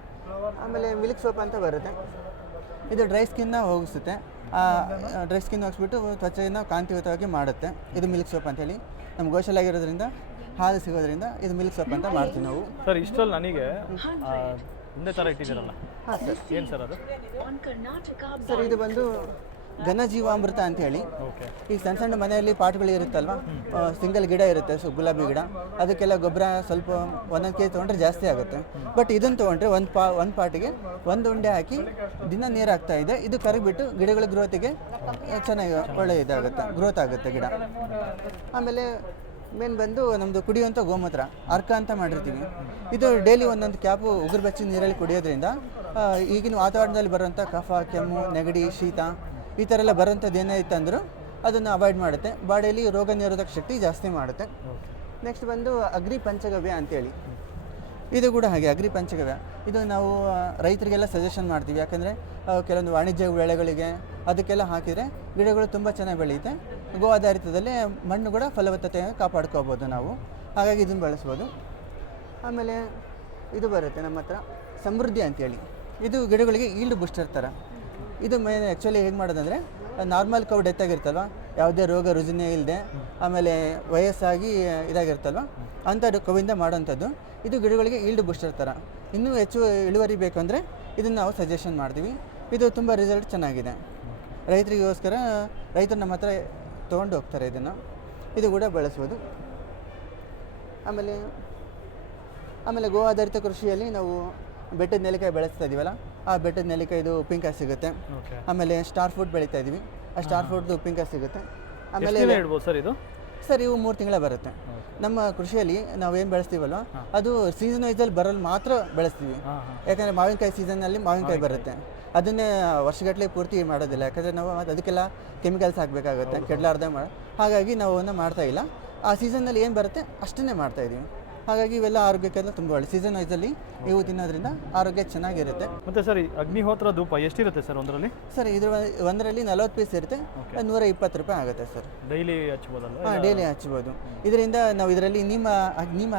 ಆಮೇಲೆ ಮಿಲ್ಕ್ ಸೋಪ್ ಅಂತ ಬರುತ್ತೆ. ಇದು ಡ್ರೈ ಸ್ಕಿನ್ನ ಹೋಗಿಸುತ್ತೆ. ಡ್ರೈ ಸ್ಕಿನ್ ಹೋಗಿಸ್ಬಿಟ್ಟು ತ್ವಚೆಯನ್ನು ಕಾಂತಿಯುತವಾಗಿ ಮಾಡುತ್ತೆ. ಇದು ಮಿಲ್ಕ್ ಸೋಪ್ ಅಂತೇಳಿ ನಮ್ಮ ಗೋಶಾಲೆ ಆಗಿರೋದ್ರಿಂದ ಹಾಲು ಸಿಗೋದ್ರಿಂದ ಇದು ಮಿಲ್ಕ್ ಸೋಪ್ ಅಂತ ಮಾಡ್ತೀವಿ ನಾವು. ಸರ್ ಇಷ್ಟರಲ್ಲಿ ನನಗೆ ಆ, ಒಂದೇ ಥರ ಇಟ್ಟಿದ್ದೀರಲ್ಲ. ಹಾಂ ಸರ್. ಏನು ಸರ್ ಅದು? ಸರ್ ಇದು ಬಂದು ಘನಜೀವಾಮೃತ ಅಂತ ಹೇಳಿ ಈಗ ಸಣ್ಣ ಸಣ್ಣ ಮನೆಯಲ್ಲಿ ಪಾಟ್ಗಳು ಇರುತ್ತಲ್ವ? ಸಿಂಗಲ್ ಗಿಡ ಇರುತ್ತೆ ಸೊ ಗುಲಾಬಿ ಗಿಡ. ಅದಕ್ಕೆಲ್ಲ ಗೊಬ್ಬರ ಸ್ವಲ್ಪ ಒಂದೊಂದು ಕೆ ಜಿ ತೊಗೊಂಡ್ರೆ ಜಾಸ್ತಿ ಆಗುತ್ತೆ. ಬಟ್ ಇದನ್ನು ತೊಗೊಂಡ್ರೆ ಒಂದು ಪಾ ಒಂದು ಪಾಟಿಗೆ ಒಂದು ಉಂಡೆ ಹಾಕಿ ದಿನ ನೀರು ಹಾಕ್ತಾ ಇದೆ. ಇದು ಕರಗಿಬಿಟ್ಟು ಗಿಡಗಳ ಗ್ರೋತಿಗೆ ಚೆನ್ನಾಗಿ ಒಳ್ಳೆ ಇದಾಗುತ್ತೆ ಗ್ರೋತ್ ಆಗುತ್ತೆ ಗಿಡ. ಆಮೇಲೆ ಮೇನ್ ಬಂದು ನಮ್ಮದು ಕುಡಿಯುವಂಥ ಗೋಮೂತ್ರ ಅರ್ಕ ಅಂತ ಮಾಡಿರ್ತೀವಿ. ಇದು ಡೈಲಿ ಒಂದೊಂದು ಕ್ಯಾಪು ಉಗುರು ಬೆಚ್ಚಿ ನೀರಲ್ಲಿ ಕುಡಿಯೋದ್ರಿಂದ ಈಗಿನ ವಾತಾವರಣದಲ್ಲಿ ಬರುವಂಥ ಕಫ ಕೆಮ್ಮು ನೆಗಡಿ ಶೀತ ಈ ಥರ ಎಲ್ಲ ಬರೋಂಥದ್ದು ಏನೇ ಅಂದರೂ ಅದನ್ನು ಅವಾಯ್ಡ್ ಮಾಡುತ್ತೆ. ಬಾಡಿಯಲ್ಲಿ ರೋಗ ನಿರೋಧಕ ಶಕ್ತಿ ಜಾಸ್ತಿ ಮಾಡುತ್ತೆ. ನೆಕ್ಸ್ಟ್ ಬಂದು ಅಗ್ರಿ ಪಂಚಗವ್ಯ ಅಂತೇಳಿ. ಇದು ಕೂಡ ಹಾಗೆ ಅಗ್ರಿ ಪಂಚಗವ್ಯ. ಇದು ನಾವು ರೈತರಿಗೆಲ್ಲ ಸಜೆಷನ್ ಮಾಡ್ತೀವಿ. ಯಾಕಂದರೆ ಕೆಲವೊಂದು ವಾಣಿಜ್ಯ ಬೆಳೆಗಳಿಗೆ ಅದಕ್ಕೆಲ್ಲ ಹಾಕಿದರೆ ಗಿಡಗಳು ತುಂಬ ಚೆನ್ನಾಗಿ ಬೆಳೆಯುತ್ತೆ. ಗೋ ಆಧಾರಿತದಲ್ಲಿ ಮಣ್ಣು ಕೂಡ ಫಲವತ್ತತೆ ಕಾಪಾಡ್ಕೋಬೋದು ನಾವು. ಹಾಗಾಗಿ ಇದನ್ನು ಬಳಸ್ಬೋದು. ಆಮೇಲೆ ಇದು ಬರುತ್ತೆ ನಮ್ಮ ಹತ್ರ ಸಮೃದ್ಧಿ ಅಂತೇಳಿ. ಇದು ಗಿಡಗಳಿಗೆ ಈಲ್ಡ್ ಬೂಸ್ಟರ್ ಥರ. ಇದು ಮೇನ್ ಆ್ಯಕ್ಚುಲಿ ಹೇಗೆ ಮಾಡೋದಂದರೆ ನಾರ್ಮಲ್ ಕೌ ಡೆತ್ ಆಗಿರ್ತಲ್ವ? ಯಾವುದೇ ರೋಗ ರುಜಿನ ಇಲ್ಲದೆ ಆಮೇಲೆ ವಯಸ್ಸಾಗಿ ಇದಾಗಿರ್ತಲ್ವ? ಅಂಥ ಕವಿಂದ ಮಾಡೋಂಥದ್ದು. ಇದು ಗಿಡಗಳಿಗೆ ಈಲ್ಡ್ ಬೂಸ್ಟರ್ ಥರ. ಇನ್ನೂ ಹೆಚ್ಚು ಇಳುವರಿ ಬೇಕಂದರೆ ಇದನ್ನು ನಾವು ಸಜೆಷನ್ ಮಾಡ್ತೀವಿ. ಇದು ತುಂಬ ರಿಸಲ್ಟ್ ಚೆನ್ನಾಗಿದೆ. ರೈತರಿಗೋಸ್ಕರ ರೈತರು ನಮ್ಮ ಹತ್ರ ತೊಗೊಂಡು ಹೋಗ್ತಾರೆ ಇದನ್ನು. ಇದು ಕೂಡ ಬಳಸ್ಬೋದು. ಆಮೇಲೆ ಆಮೇಲೆ ಗೋ ಆಧಾರಿತ ಕೃಷಿಯಲ್ಲಿ ನಾವು ಬೆಟ್ಟದ ನೆಲ್ಲಿಕಾಯಿ ಬೆಳೆಸ್ತಾ ಇದೀವಲ್ಲ ಆ ಬೆಟ್ಟದ ನೆಲ್ಲಿಕಾಯ್ದು ಉಪ್ಪಿನಕಾಯಿ ಸಿಗುತ್ತೆ. ಆಮೇಲೆ ಸ್ಟಾರ್ ಫ್ರೂಟ್ ಬೆಳೀತಾ ಇದೀವಿ. ಆ ಸ್ಟಾರ್ ಫ್ರೂಟ್ದು ಉಪ್ಪಿನಕಾಯಿ ಸಿಗುತ್ತೆ. ಆಮೇಲೆ ಇಡ್ಬೋದು ಸರ್ ಇದು? ಸರ್ ಇವು ಮೂರು ತಿಂಗಳೇ ಬರುತ್ತೆ. ನಮ್ಮ ಕೃಷಿಯಲ್ಲಿ ನಾವೇನು ಬೆಳೆಸ್ತೀವಲ್ಲ ಅದು ಸೀಸನ್ ವೈಸಲ್ಲಿ ಬರಲು ಮಾತ್ರ ಬೆಳೆಸ್ತೀವಿ. ಯಾಕಂದರೆ ಮಾವಿನಕಾಯಿ ಸೀಸನ್ನಲ್ಲಿ ಮಾವಿನಕಾಯಿ ಬರುತ್ತೆ. ಅದನ್ನೇ ವರ್ಷಗಟ್ಟಲೆ ಪೂರ್ತಿ ಮಾಡೋದಿಲ್ಲ. ಯಾಕಂದರೆ ನಾವು ಅದು- ಅದಕ್ಕೆಲ್ಲ ಕೆಮಿಕಲ್ಸ್ ಹಾಕಬೇಕಾಗುತ್ತೆ ಕೆಡಲಾರ್ದೆ ಮಾಡಿ ಹಾಗಾಗಿ ನಾವು ಅದನ್ನು ಮಾಡ್ತಾ ಇಲ್ಲ. ಆ ಸೀಸನ್ನಲ್ಲಿ ಏನು ಬರುತ್ತೆ ಅಷ್ಟನ್ನೇ ಮಾಡ್ತಾ ಇದೀವಿ. ಹಾಗಾಗಿ ಇವೆಲ್ಲ ಆರೋಗ್ಯಕ್ಕೆಲ್ಲ ತುಂಬ ಒಳ್ಳೆ. ಸೀಸನ್ ವೈಸಲ್ಲಿ ಇವು ತಿನ್ನೋದ್ರಿಂದ ಆರೋಗ್ಯ ಚೆನ್ನಾಗಿರುತ್ತೆ. ಮತ್ತೆ ಸರ್ ಈ ಅಗ್ನಿಹೋತ್ರ ಧೂಪ ಎಷ್ಟಿರುತ್ತೆ ಸರ್ ಒಂದರಲ್ಲಿ? ಸರ್ ಇದ್ರ ಒಂದರಲ್ಲಿ ನಲವತ್ತು ಪೀಸ್ ಇರುತ್ತೆ ನೂರ ಇಪ್ಪತ್ತು ರೂಪಾಯಿ ಆಗುತ್ತೆ ಸರ್. ಡೈಲಿ ಹಚ್ಬೋದಲ್ಲ ಹಾಂ ಡೈಲಿ ಹಚ್ಬೋದು. ಇದರಿಂದ ನಾವು ಇದರಲ್ಲಿ ನಿಮ್ಮ ನಿಮ್ಮ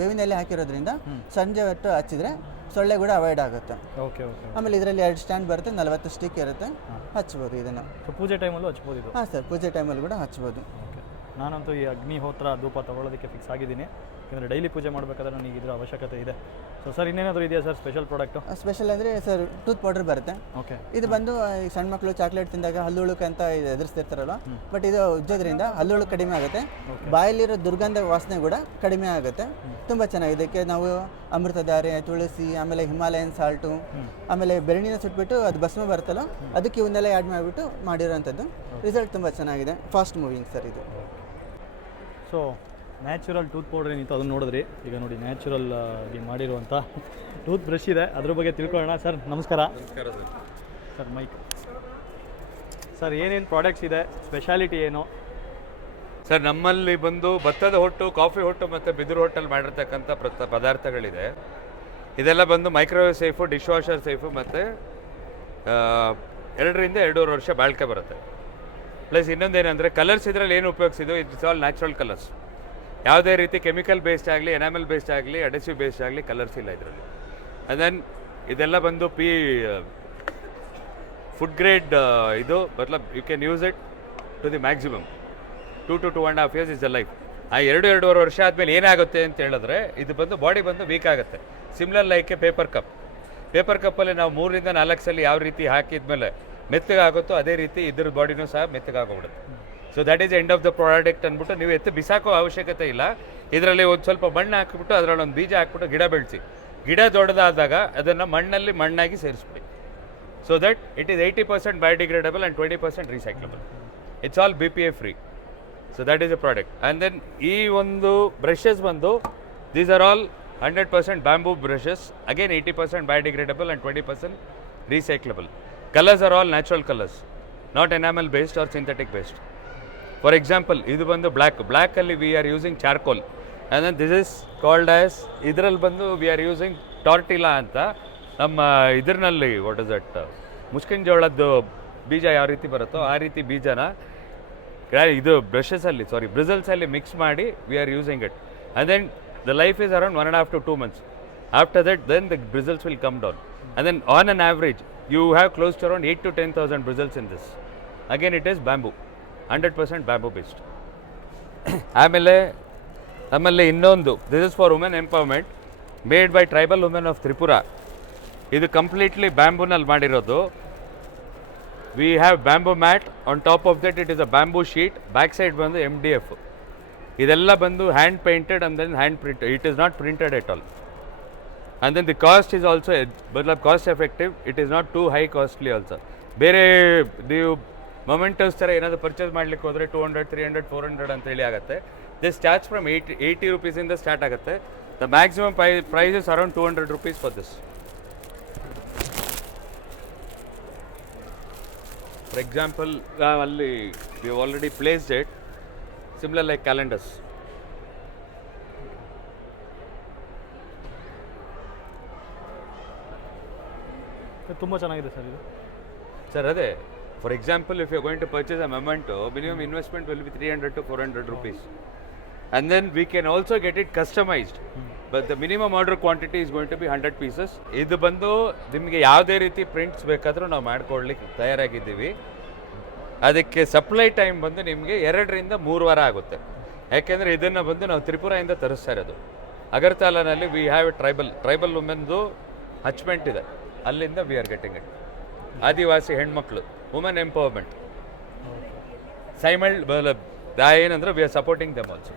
ಬೇವಿನಲ್ಲಿ ಬೇವಿನೆಲೆ ಹಾಕಿರೋದ್ರಿಂದ ಸಂಜೆ ಹೊತ್ತು ಹಚ್ಚಿದ್ರೆ ಸೊಳ್ಳೆ ಕೂಡ ಅವಾಯ್ಡ್ ಆಗುತ್ತೆ. ಓಕೆ ಓಕೆ ಆಮೇಲೆ ಇದರಲ್ಲಿ ಎರಡು ಸ್ಟ್ಯಾಂಡ್ ಬರುತ್ತೆ ನಲವತ್ತು ಸ್ಟಿಕ್ ಇರುತ್ತೆ. ಹಚ್ಬೋದು ಇದನ್ನು. ಪೂಜೆ ಟೈಮಲ್ಲೂ ಹಚ್ಬೋದು ಇದು? ಹಾಂ ಸರ್ ಪೂಜೆ ಟೈಮಲ್ಲಿ ಕೂಡ ಹಚ್ಬೋದು. ನಾನಂತೂ ಈ ಅಗ್ನಿಹೋತ್ರ ಧೂಪ ತಗೊಳ್ಳೋದಕ್ಕೆ ಫಿಕ್ಸ್ ಆಗಿದ್ದೀನಿ. ಯಾಕಂದರೆ ಡೈಲಿ ಪೂಜೆ ಮಾಡಬೇಕಾದ್ರೆ ನನಗೆ ಇದರ ಅವಶ್ಯಕತೆ ಇದೆ. ಸೊ ಸರ್ ಇನ್ನೇನಾದರೂ ಇದೆಯಾ ಸರ್ ಸ್ಪೆಷಲ್ ಪ್ರಾಡಕ್ಟು ಸ್ಪೆಷಲ್ ಅಂದರೆ ಸರ್ ಟೂತ್ ಪೌಡರ್ ಬರುತ್ತೆ. ಓಕೆ ಇದು ಬಂದು ಈ ಸಣ್ಣ ಮಕ್ಕಳು ಚಾಕ್ಲೇಟ್ ತಿಂದಾಗ ಹಲ್ಲುಳುಕ್ಕೆ ಅಂತ ಇದು ಎದುರಿಸ್ತಿರ್ತಾರಲ್ವ ಬಟ್ ಇದು ಉಜ್ಜೋದ್ರಿಂದ ಹಲ್ಲುಳು ಕಡಿಮೆ ಆಗುತ್ತೆ. ಬಾಯಲ್ಲಿರೋ ದುರ್ಗಂಧ ವಾಸನೆ ಕೂಡ ಕಡಿಮೆ ಆಗುತ್ತೆ. ತುಂಬ ಚೆನ್ನಾಗಿದೆ. ಇದಕ್ಕೆ ನಾವು ಅಮೃತಧಾರೆ ತುಳಸಿ ಆಮೇಲೆ ಹಿಮಾಲಯನ್ ಸಾಲ್ಟು ಆಮೇಲೆ ಬೆರಣಿನ ಸುಟ್ಬಿಟ್ಟು ಅದು ಭಸ್ಮ ಬರುತ್ತಲ್ಲ ಅದಕ್ಕೆ ಇವನ್ನೆಲ್ಲ ಆ್ಯಡ್ ಮಾಡಿಬಿಟ್ಟು ಮಾಡಿರೋವಂಥದ್ದು ರಿಸಲ್ಟ್ ತುಂಬ ಚೆನ್ನಾಗಿದೆ. ಫಾಸ್ಟ್ ಮೂವಿಂಗ್ ಸರ್ ಇದು. ಸೊ ನ್ಯಾಚುರಲ್ ಟೂತ್ ಪೌಡರ್ ಏನಿತ್ತು ಅದನ್ನು ನೋಡಿದ್ರಿ? ಈಗ ನೋಡಿ ನ್ಯಾಚುರಲ್ ಆಗಿ ಮಾಡಿರುವಂಥ ಟೂತ್ ಬ್ರಷ್ ಇದೆ. ಅದ್ರ ಬಗ್ಗೆ ತಿಳ್ಕೊಳ್ಳೋಣ. ಸರ್ ನಮಸ್ಕಾರ. ನಮಸ್ಕಾರ ಸರ್. Sir mic. ಸರ್ ಏನೇನು ಪ್ರಾಡಕ್ಟ್ಸ್ ಇದೆ? ಸ್ಪೆಷಾಲಿಟಿ ಏನು? ಸರ್ ನಮ್ಮಲ್ಲಿ ಬಂದು ಭತ್ತದ ಹೊಟ್ಟು ಕಾಫಿ ಹೊಟ್ಟು ಮತ್ತು ಬಿದಿರು ಹೊಟ್ಟಲ್ಲಿ ಮಾಡಿರ್ತಕ್ಕಂಥ ಪ್ರತ ಪದಾರ್ಥಗಳಿದೆ. ಇದೆಲ್ಲ ಬಂದು microwave safe dishwasher safe ಮತ್ತು ಎರಡರಿಂದ ಎರಡೂವರೆ ವರ್ಷ ಬಾಳ್ಕೆ ಬರುತ್ತೆ. ಪ್ಲಸ್ ಇನ್ನೊಂದೇನೆಂದರೆ ಕಲರ್ಸ್ ಇದರಲ್ಲಿ ಏನು ಉಪಯೋಗಿಸಿದ್ದು ಇಟ್ಸ್ ಆಲ್ ನ್ಯಾಚುರಲ್ ಕಲರ್ಸ್ ಯಾವುದೇ ರೀತಿ ಕೆಮಿಕಲ್ ಬೇಸ್ಡ್ ಆಗಲಿ, ಎನಾಮಲ್ ಬೇಸ್ಡ್ ಆಗಲಿ, ಅಡೆಸಿವ್ ಬೇಸ್ಡ್ ಆಗಲಿ ಕಲರ್ಸ್ ಇಲ್ಲ ಇದರಲ್ಲಿ. ಆ್ಯಂಡ್ ದೆನ್ ಇದೆಲ್ಲ ಬಂದು ಪಿ ಫುಡ್ ಗ್ರೇಡ್ ಇದು, ಮತ್ಲಬ್ you can use it to the maximum two two two and half years is a life ಆ ಎರಡು, ಎರಡೂವರೆ ವರ್ಷ ಆದಮೇಲೆ ಏನಾಗುತ್ತೆ ಅಂತ ಹೇಳಿದ್ರೆ, ಇದು ಬಂದು ಬಾಡಿ ಬಂದು ವೀಕ್ ಆಗುತ್ತೆ. Similar like a paper cup paper ಕಪ್ಪಲ್ಲಿ ನಾವು ಮೂರರಿಂದ ನಾಲ್ಕು ಸಲ ಯಾವ ರೀತಿ ಹಾಕಿದ್ಮೇಲೆ ಮೆತ್ತಗಾಗುತ್ತೋ ಅದೇ ರೀತಿ ಇದ್ರ ಬಾಡಿನೂ ಸಹ ಮೆತ್ತಗಾಗೋಗ್ಬಿಡುತ್ತೆ so that is end of the product ಅಂದ್ಬಿಟ್ಟು ನೀವು ಎತ್ತು ಬಿಸಾಕೋ ಅವಶ್ಯಕತೆ ಇಲ್ಲ. ಇದರಲ್ಲಿ ಒಂದು ಸ್ವಲ್ಪ ಮಣ್ಣು ಹಾಕಿಬಿಟ್ಟು ಅದರಲ್ಲಿ ಒಂದು ಬೀಜ ಹಾಕ್ಬಿಟ್ಟು ಗಿಡ ಬೆಳೆಸಿ. ಗಿಡ ದೊಡ್ಡದಾದಾಗ ಅದನ್ನು ಮಣ್ಣಲ್ಲಿ ಮಣ್ಣಾಗಿ ಸೇರಿಸ್ಬಿಡಿ. So that it is eighty percent biodegradable and twenty percent recyclable it's all B P A free so that is a product and then ಈ ಒಂದು ಬ್ರಷಸ್ ಬಂದು these are all hundred percent bamboo brushes again eighty percent biodegradable and twenty percent recyclable colours are all natural colours not enamel based or synthetic based for example ಇದು ಬಂದು black ಬ್ಲ್ಯಾಕಲ್ಲಿ we are using charcoal and then this is called as ಇದರಲ್ಲಿ ಬಂದು we are using tortilla ಅಂತ. ನಮ್ಮ ಇದ್ರಲ್ಲಿ what is that ಮುಸ್ಕಿನ ಜೋಳದ್ದು ಬೀಜ ಯಾವ ರೀತಿ ಬರುತ್ತೋ ಆ ರೀತಿ ಬೀಜನ ಇದು ಬ್ರಷಸಲ್ಲಿ ಸಾರಿ ಬ್ರಿಸಲ್ಸಲ್ಲಿ ಮಿಕ್ಸ್ ಮಾಡಿ we are using it and then the life is around one and half to two months after that then the bristles will come down and then on an average you have close around eight to ten thousand bristles in this again it is bamboo hundred percent bamboo based ಆಮೇಲೆ ಆಮೇಲೆ ಇನ್ನೊಂದು this is for women empowerment made by tribal women of Tripura ಇದು completely ಬ್ಯಾಂಬೂನಲ್ಲಿ ಮಾಡಿರೋದು. We have bamboo mat on top of that it is a bamboo sheet back side ಬಂದು M D F ಇದೆಲ್ಲ ಬಂದು hand painted and then hand print it is not printed at all and then the cost is also ಬದಲ cost effective it is not too high costly also ಬೇರೆ, ನೀವು mementos ಥರ ಏನಾದರೂ purchase ಮಾಡ್ಲಿಕ್ಕೆ ಹೋದರೆ two hundred three hundred four hundred ಅಂತೇಳಿ ಆಗುತ್ತೆ. This starts from eighty eighty ರುಪೀಸಿಂದ start ಆಗುತ್ತೆ. The maximum pri price is around two hundred rupees for this for example ಅಲ್ಲಿ you already place it similar like calendars ತುಂಬ ಚೆನ್ನಾಗಿದೆ sir ಇದು. Sir ಅದೇ for example if you going to purchase a memento minimum investment will be three hundred to four hundred rupees and then we can also get it customised but the minimum order quantity is going to be hundred pieces ಇದು ಬಂದು ನಿಮಗೆ ಯಾವುದೇ ರೀತಿ prints ಬೇಕಾದರೂ ನಾವು ಮಾಡಿಕೊಡ್ಲಿಕ್ಕೆ ತಯಾರಾಗಿದ್ದೀವಿ. ಅದಕ್ಕೆ supply time ಬಂದು ನಿಮಗೆ ಎರಡರಿಂದ ಮೂರು ವಾರ ಆಗುತ್ತೆ. ಯಾಕೆಂದರೆ ಇದನ್ನು ಬಂದು ನಾವು ತ್ರಿಪುರಾಯಿಂದ ತರಿಸ್ತಾ ಇರೋದು. ಅಗರ್ತಲಾನಲ್ಲಿ we have a tribal tribal ವುಮೆನ್ದು ಹಚ್ಮೆಂಟ್ ಇದೆ. ಅಲ್ಲಿಂದ ವಿ ಆರ್ ಗೆಟಿಂಗ್ ಇಟ್ ಆದಿವಾಸಿ ಹೆಣ್ಮಕ್ಳು. ವುಮೆನ್ ಎಂಪವರ್ಮೆಂಟ್ ಸೈಮಲ್ ಏನಂದ್ರೆ we are supporting them also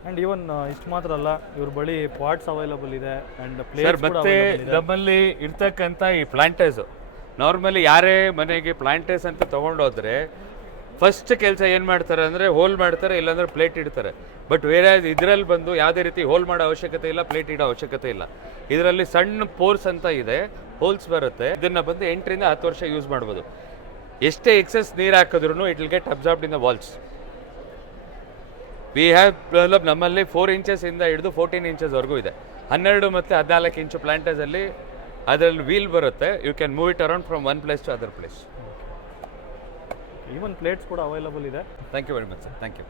and even ಇಷ್ಟು ಮಾತ್ರ ಅಲ್ಲ ಇವ್ರ ಬಳಿ ಪಾಟ್ಸ್ ಅವೈಲಬಲ್ ಇದೆ ಆ್ಯಂಡ್ ಪ್ಲೇಯರ್ ಮತ್ತೆ ನಮ್ಮಲ್ಲಿ ಇರ್ತಕ್ಕಂಥ ಈ ಪ್ಲಾಂಟೇಸು ನಾರ್ಮಲಿ ಯಾರೇ ಮನೆಗೆ ಪ್ಲಾಂಟೇಸ್ ಅಂತ ತೊಗೊಂಡೋದ್ರೆ ಫಸ್ಟ್ ಕೆಲಸ ಏನು ಮಾಡ್ತಾರೆ ಅಂದರೆ ಹೋಲ್ ಮಾಡ್ತಾರೆ, ಇಲ್ಲಾಂದರೆ ಪ್ಲೇಟ್ ಇಡ್ತಾರೆ. ಬಟ್ ಬೇರೆ ಇದರಲ್ಲಿ ಬಂದು ಯಾವುದೇ ರೀತಿ ಹೋಲ್ ಮಾಡೋ ಅವಶ್ಯಕತೆ ಇಲ್ಲ, ಪ್ಲೇಟ್ ಇಡೋ ಅವಶ್ಯಕತೆ ಇಲ್ಲ. ಇದರಲ್ಲಿ ಸಣ್ಣ ಪೋರ್ಸ್ ಅಂತ ಇದೆ, ಹೋಲ್ಸ್ ಬರುತ್ತೆ. ಇದನ್ನು ಬಂದು ಎಂಟರಿಂದ ಹತ್ತು ವರ್ಷ ಯೂಸ್ ಮಾಡ್ಬೋದು. ಎಷ್ಟೇ ಎಕ್ಸಸ್ ನೀರು ಹಾಕಿದ್ರು it will get absorbed in the walls we have develop ನಮ್ಮಲ್ಲಿ ಫೋರ್ ಇಂಚಸ್ಸಿಂದ ಹಿಡಿದು ಫೋರ್ಟೀನ್ ಇಂಚಸ್ವರೆಗೂ ಇದೆ. ಹನ್ನೆರಡು ಮತ್ತು ಹದಿನಾಲ್ಕು ಇಂಚು ಪ್ಲಾಂಟಸಲ್ಲಿ ಅದರಲ್ಲಿ ವೀಲ್ ಬರುತ್ತೆ. You can move it around from one place to other place even plates ಕೂಡ ಅವೈಲಬಲ್ ಇದೆ. Thank you very much sir thank you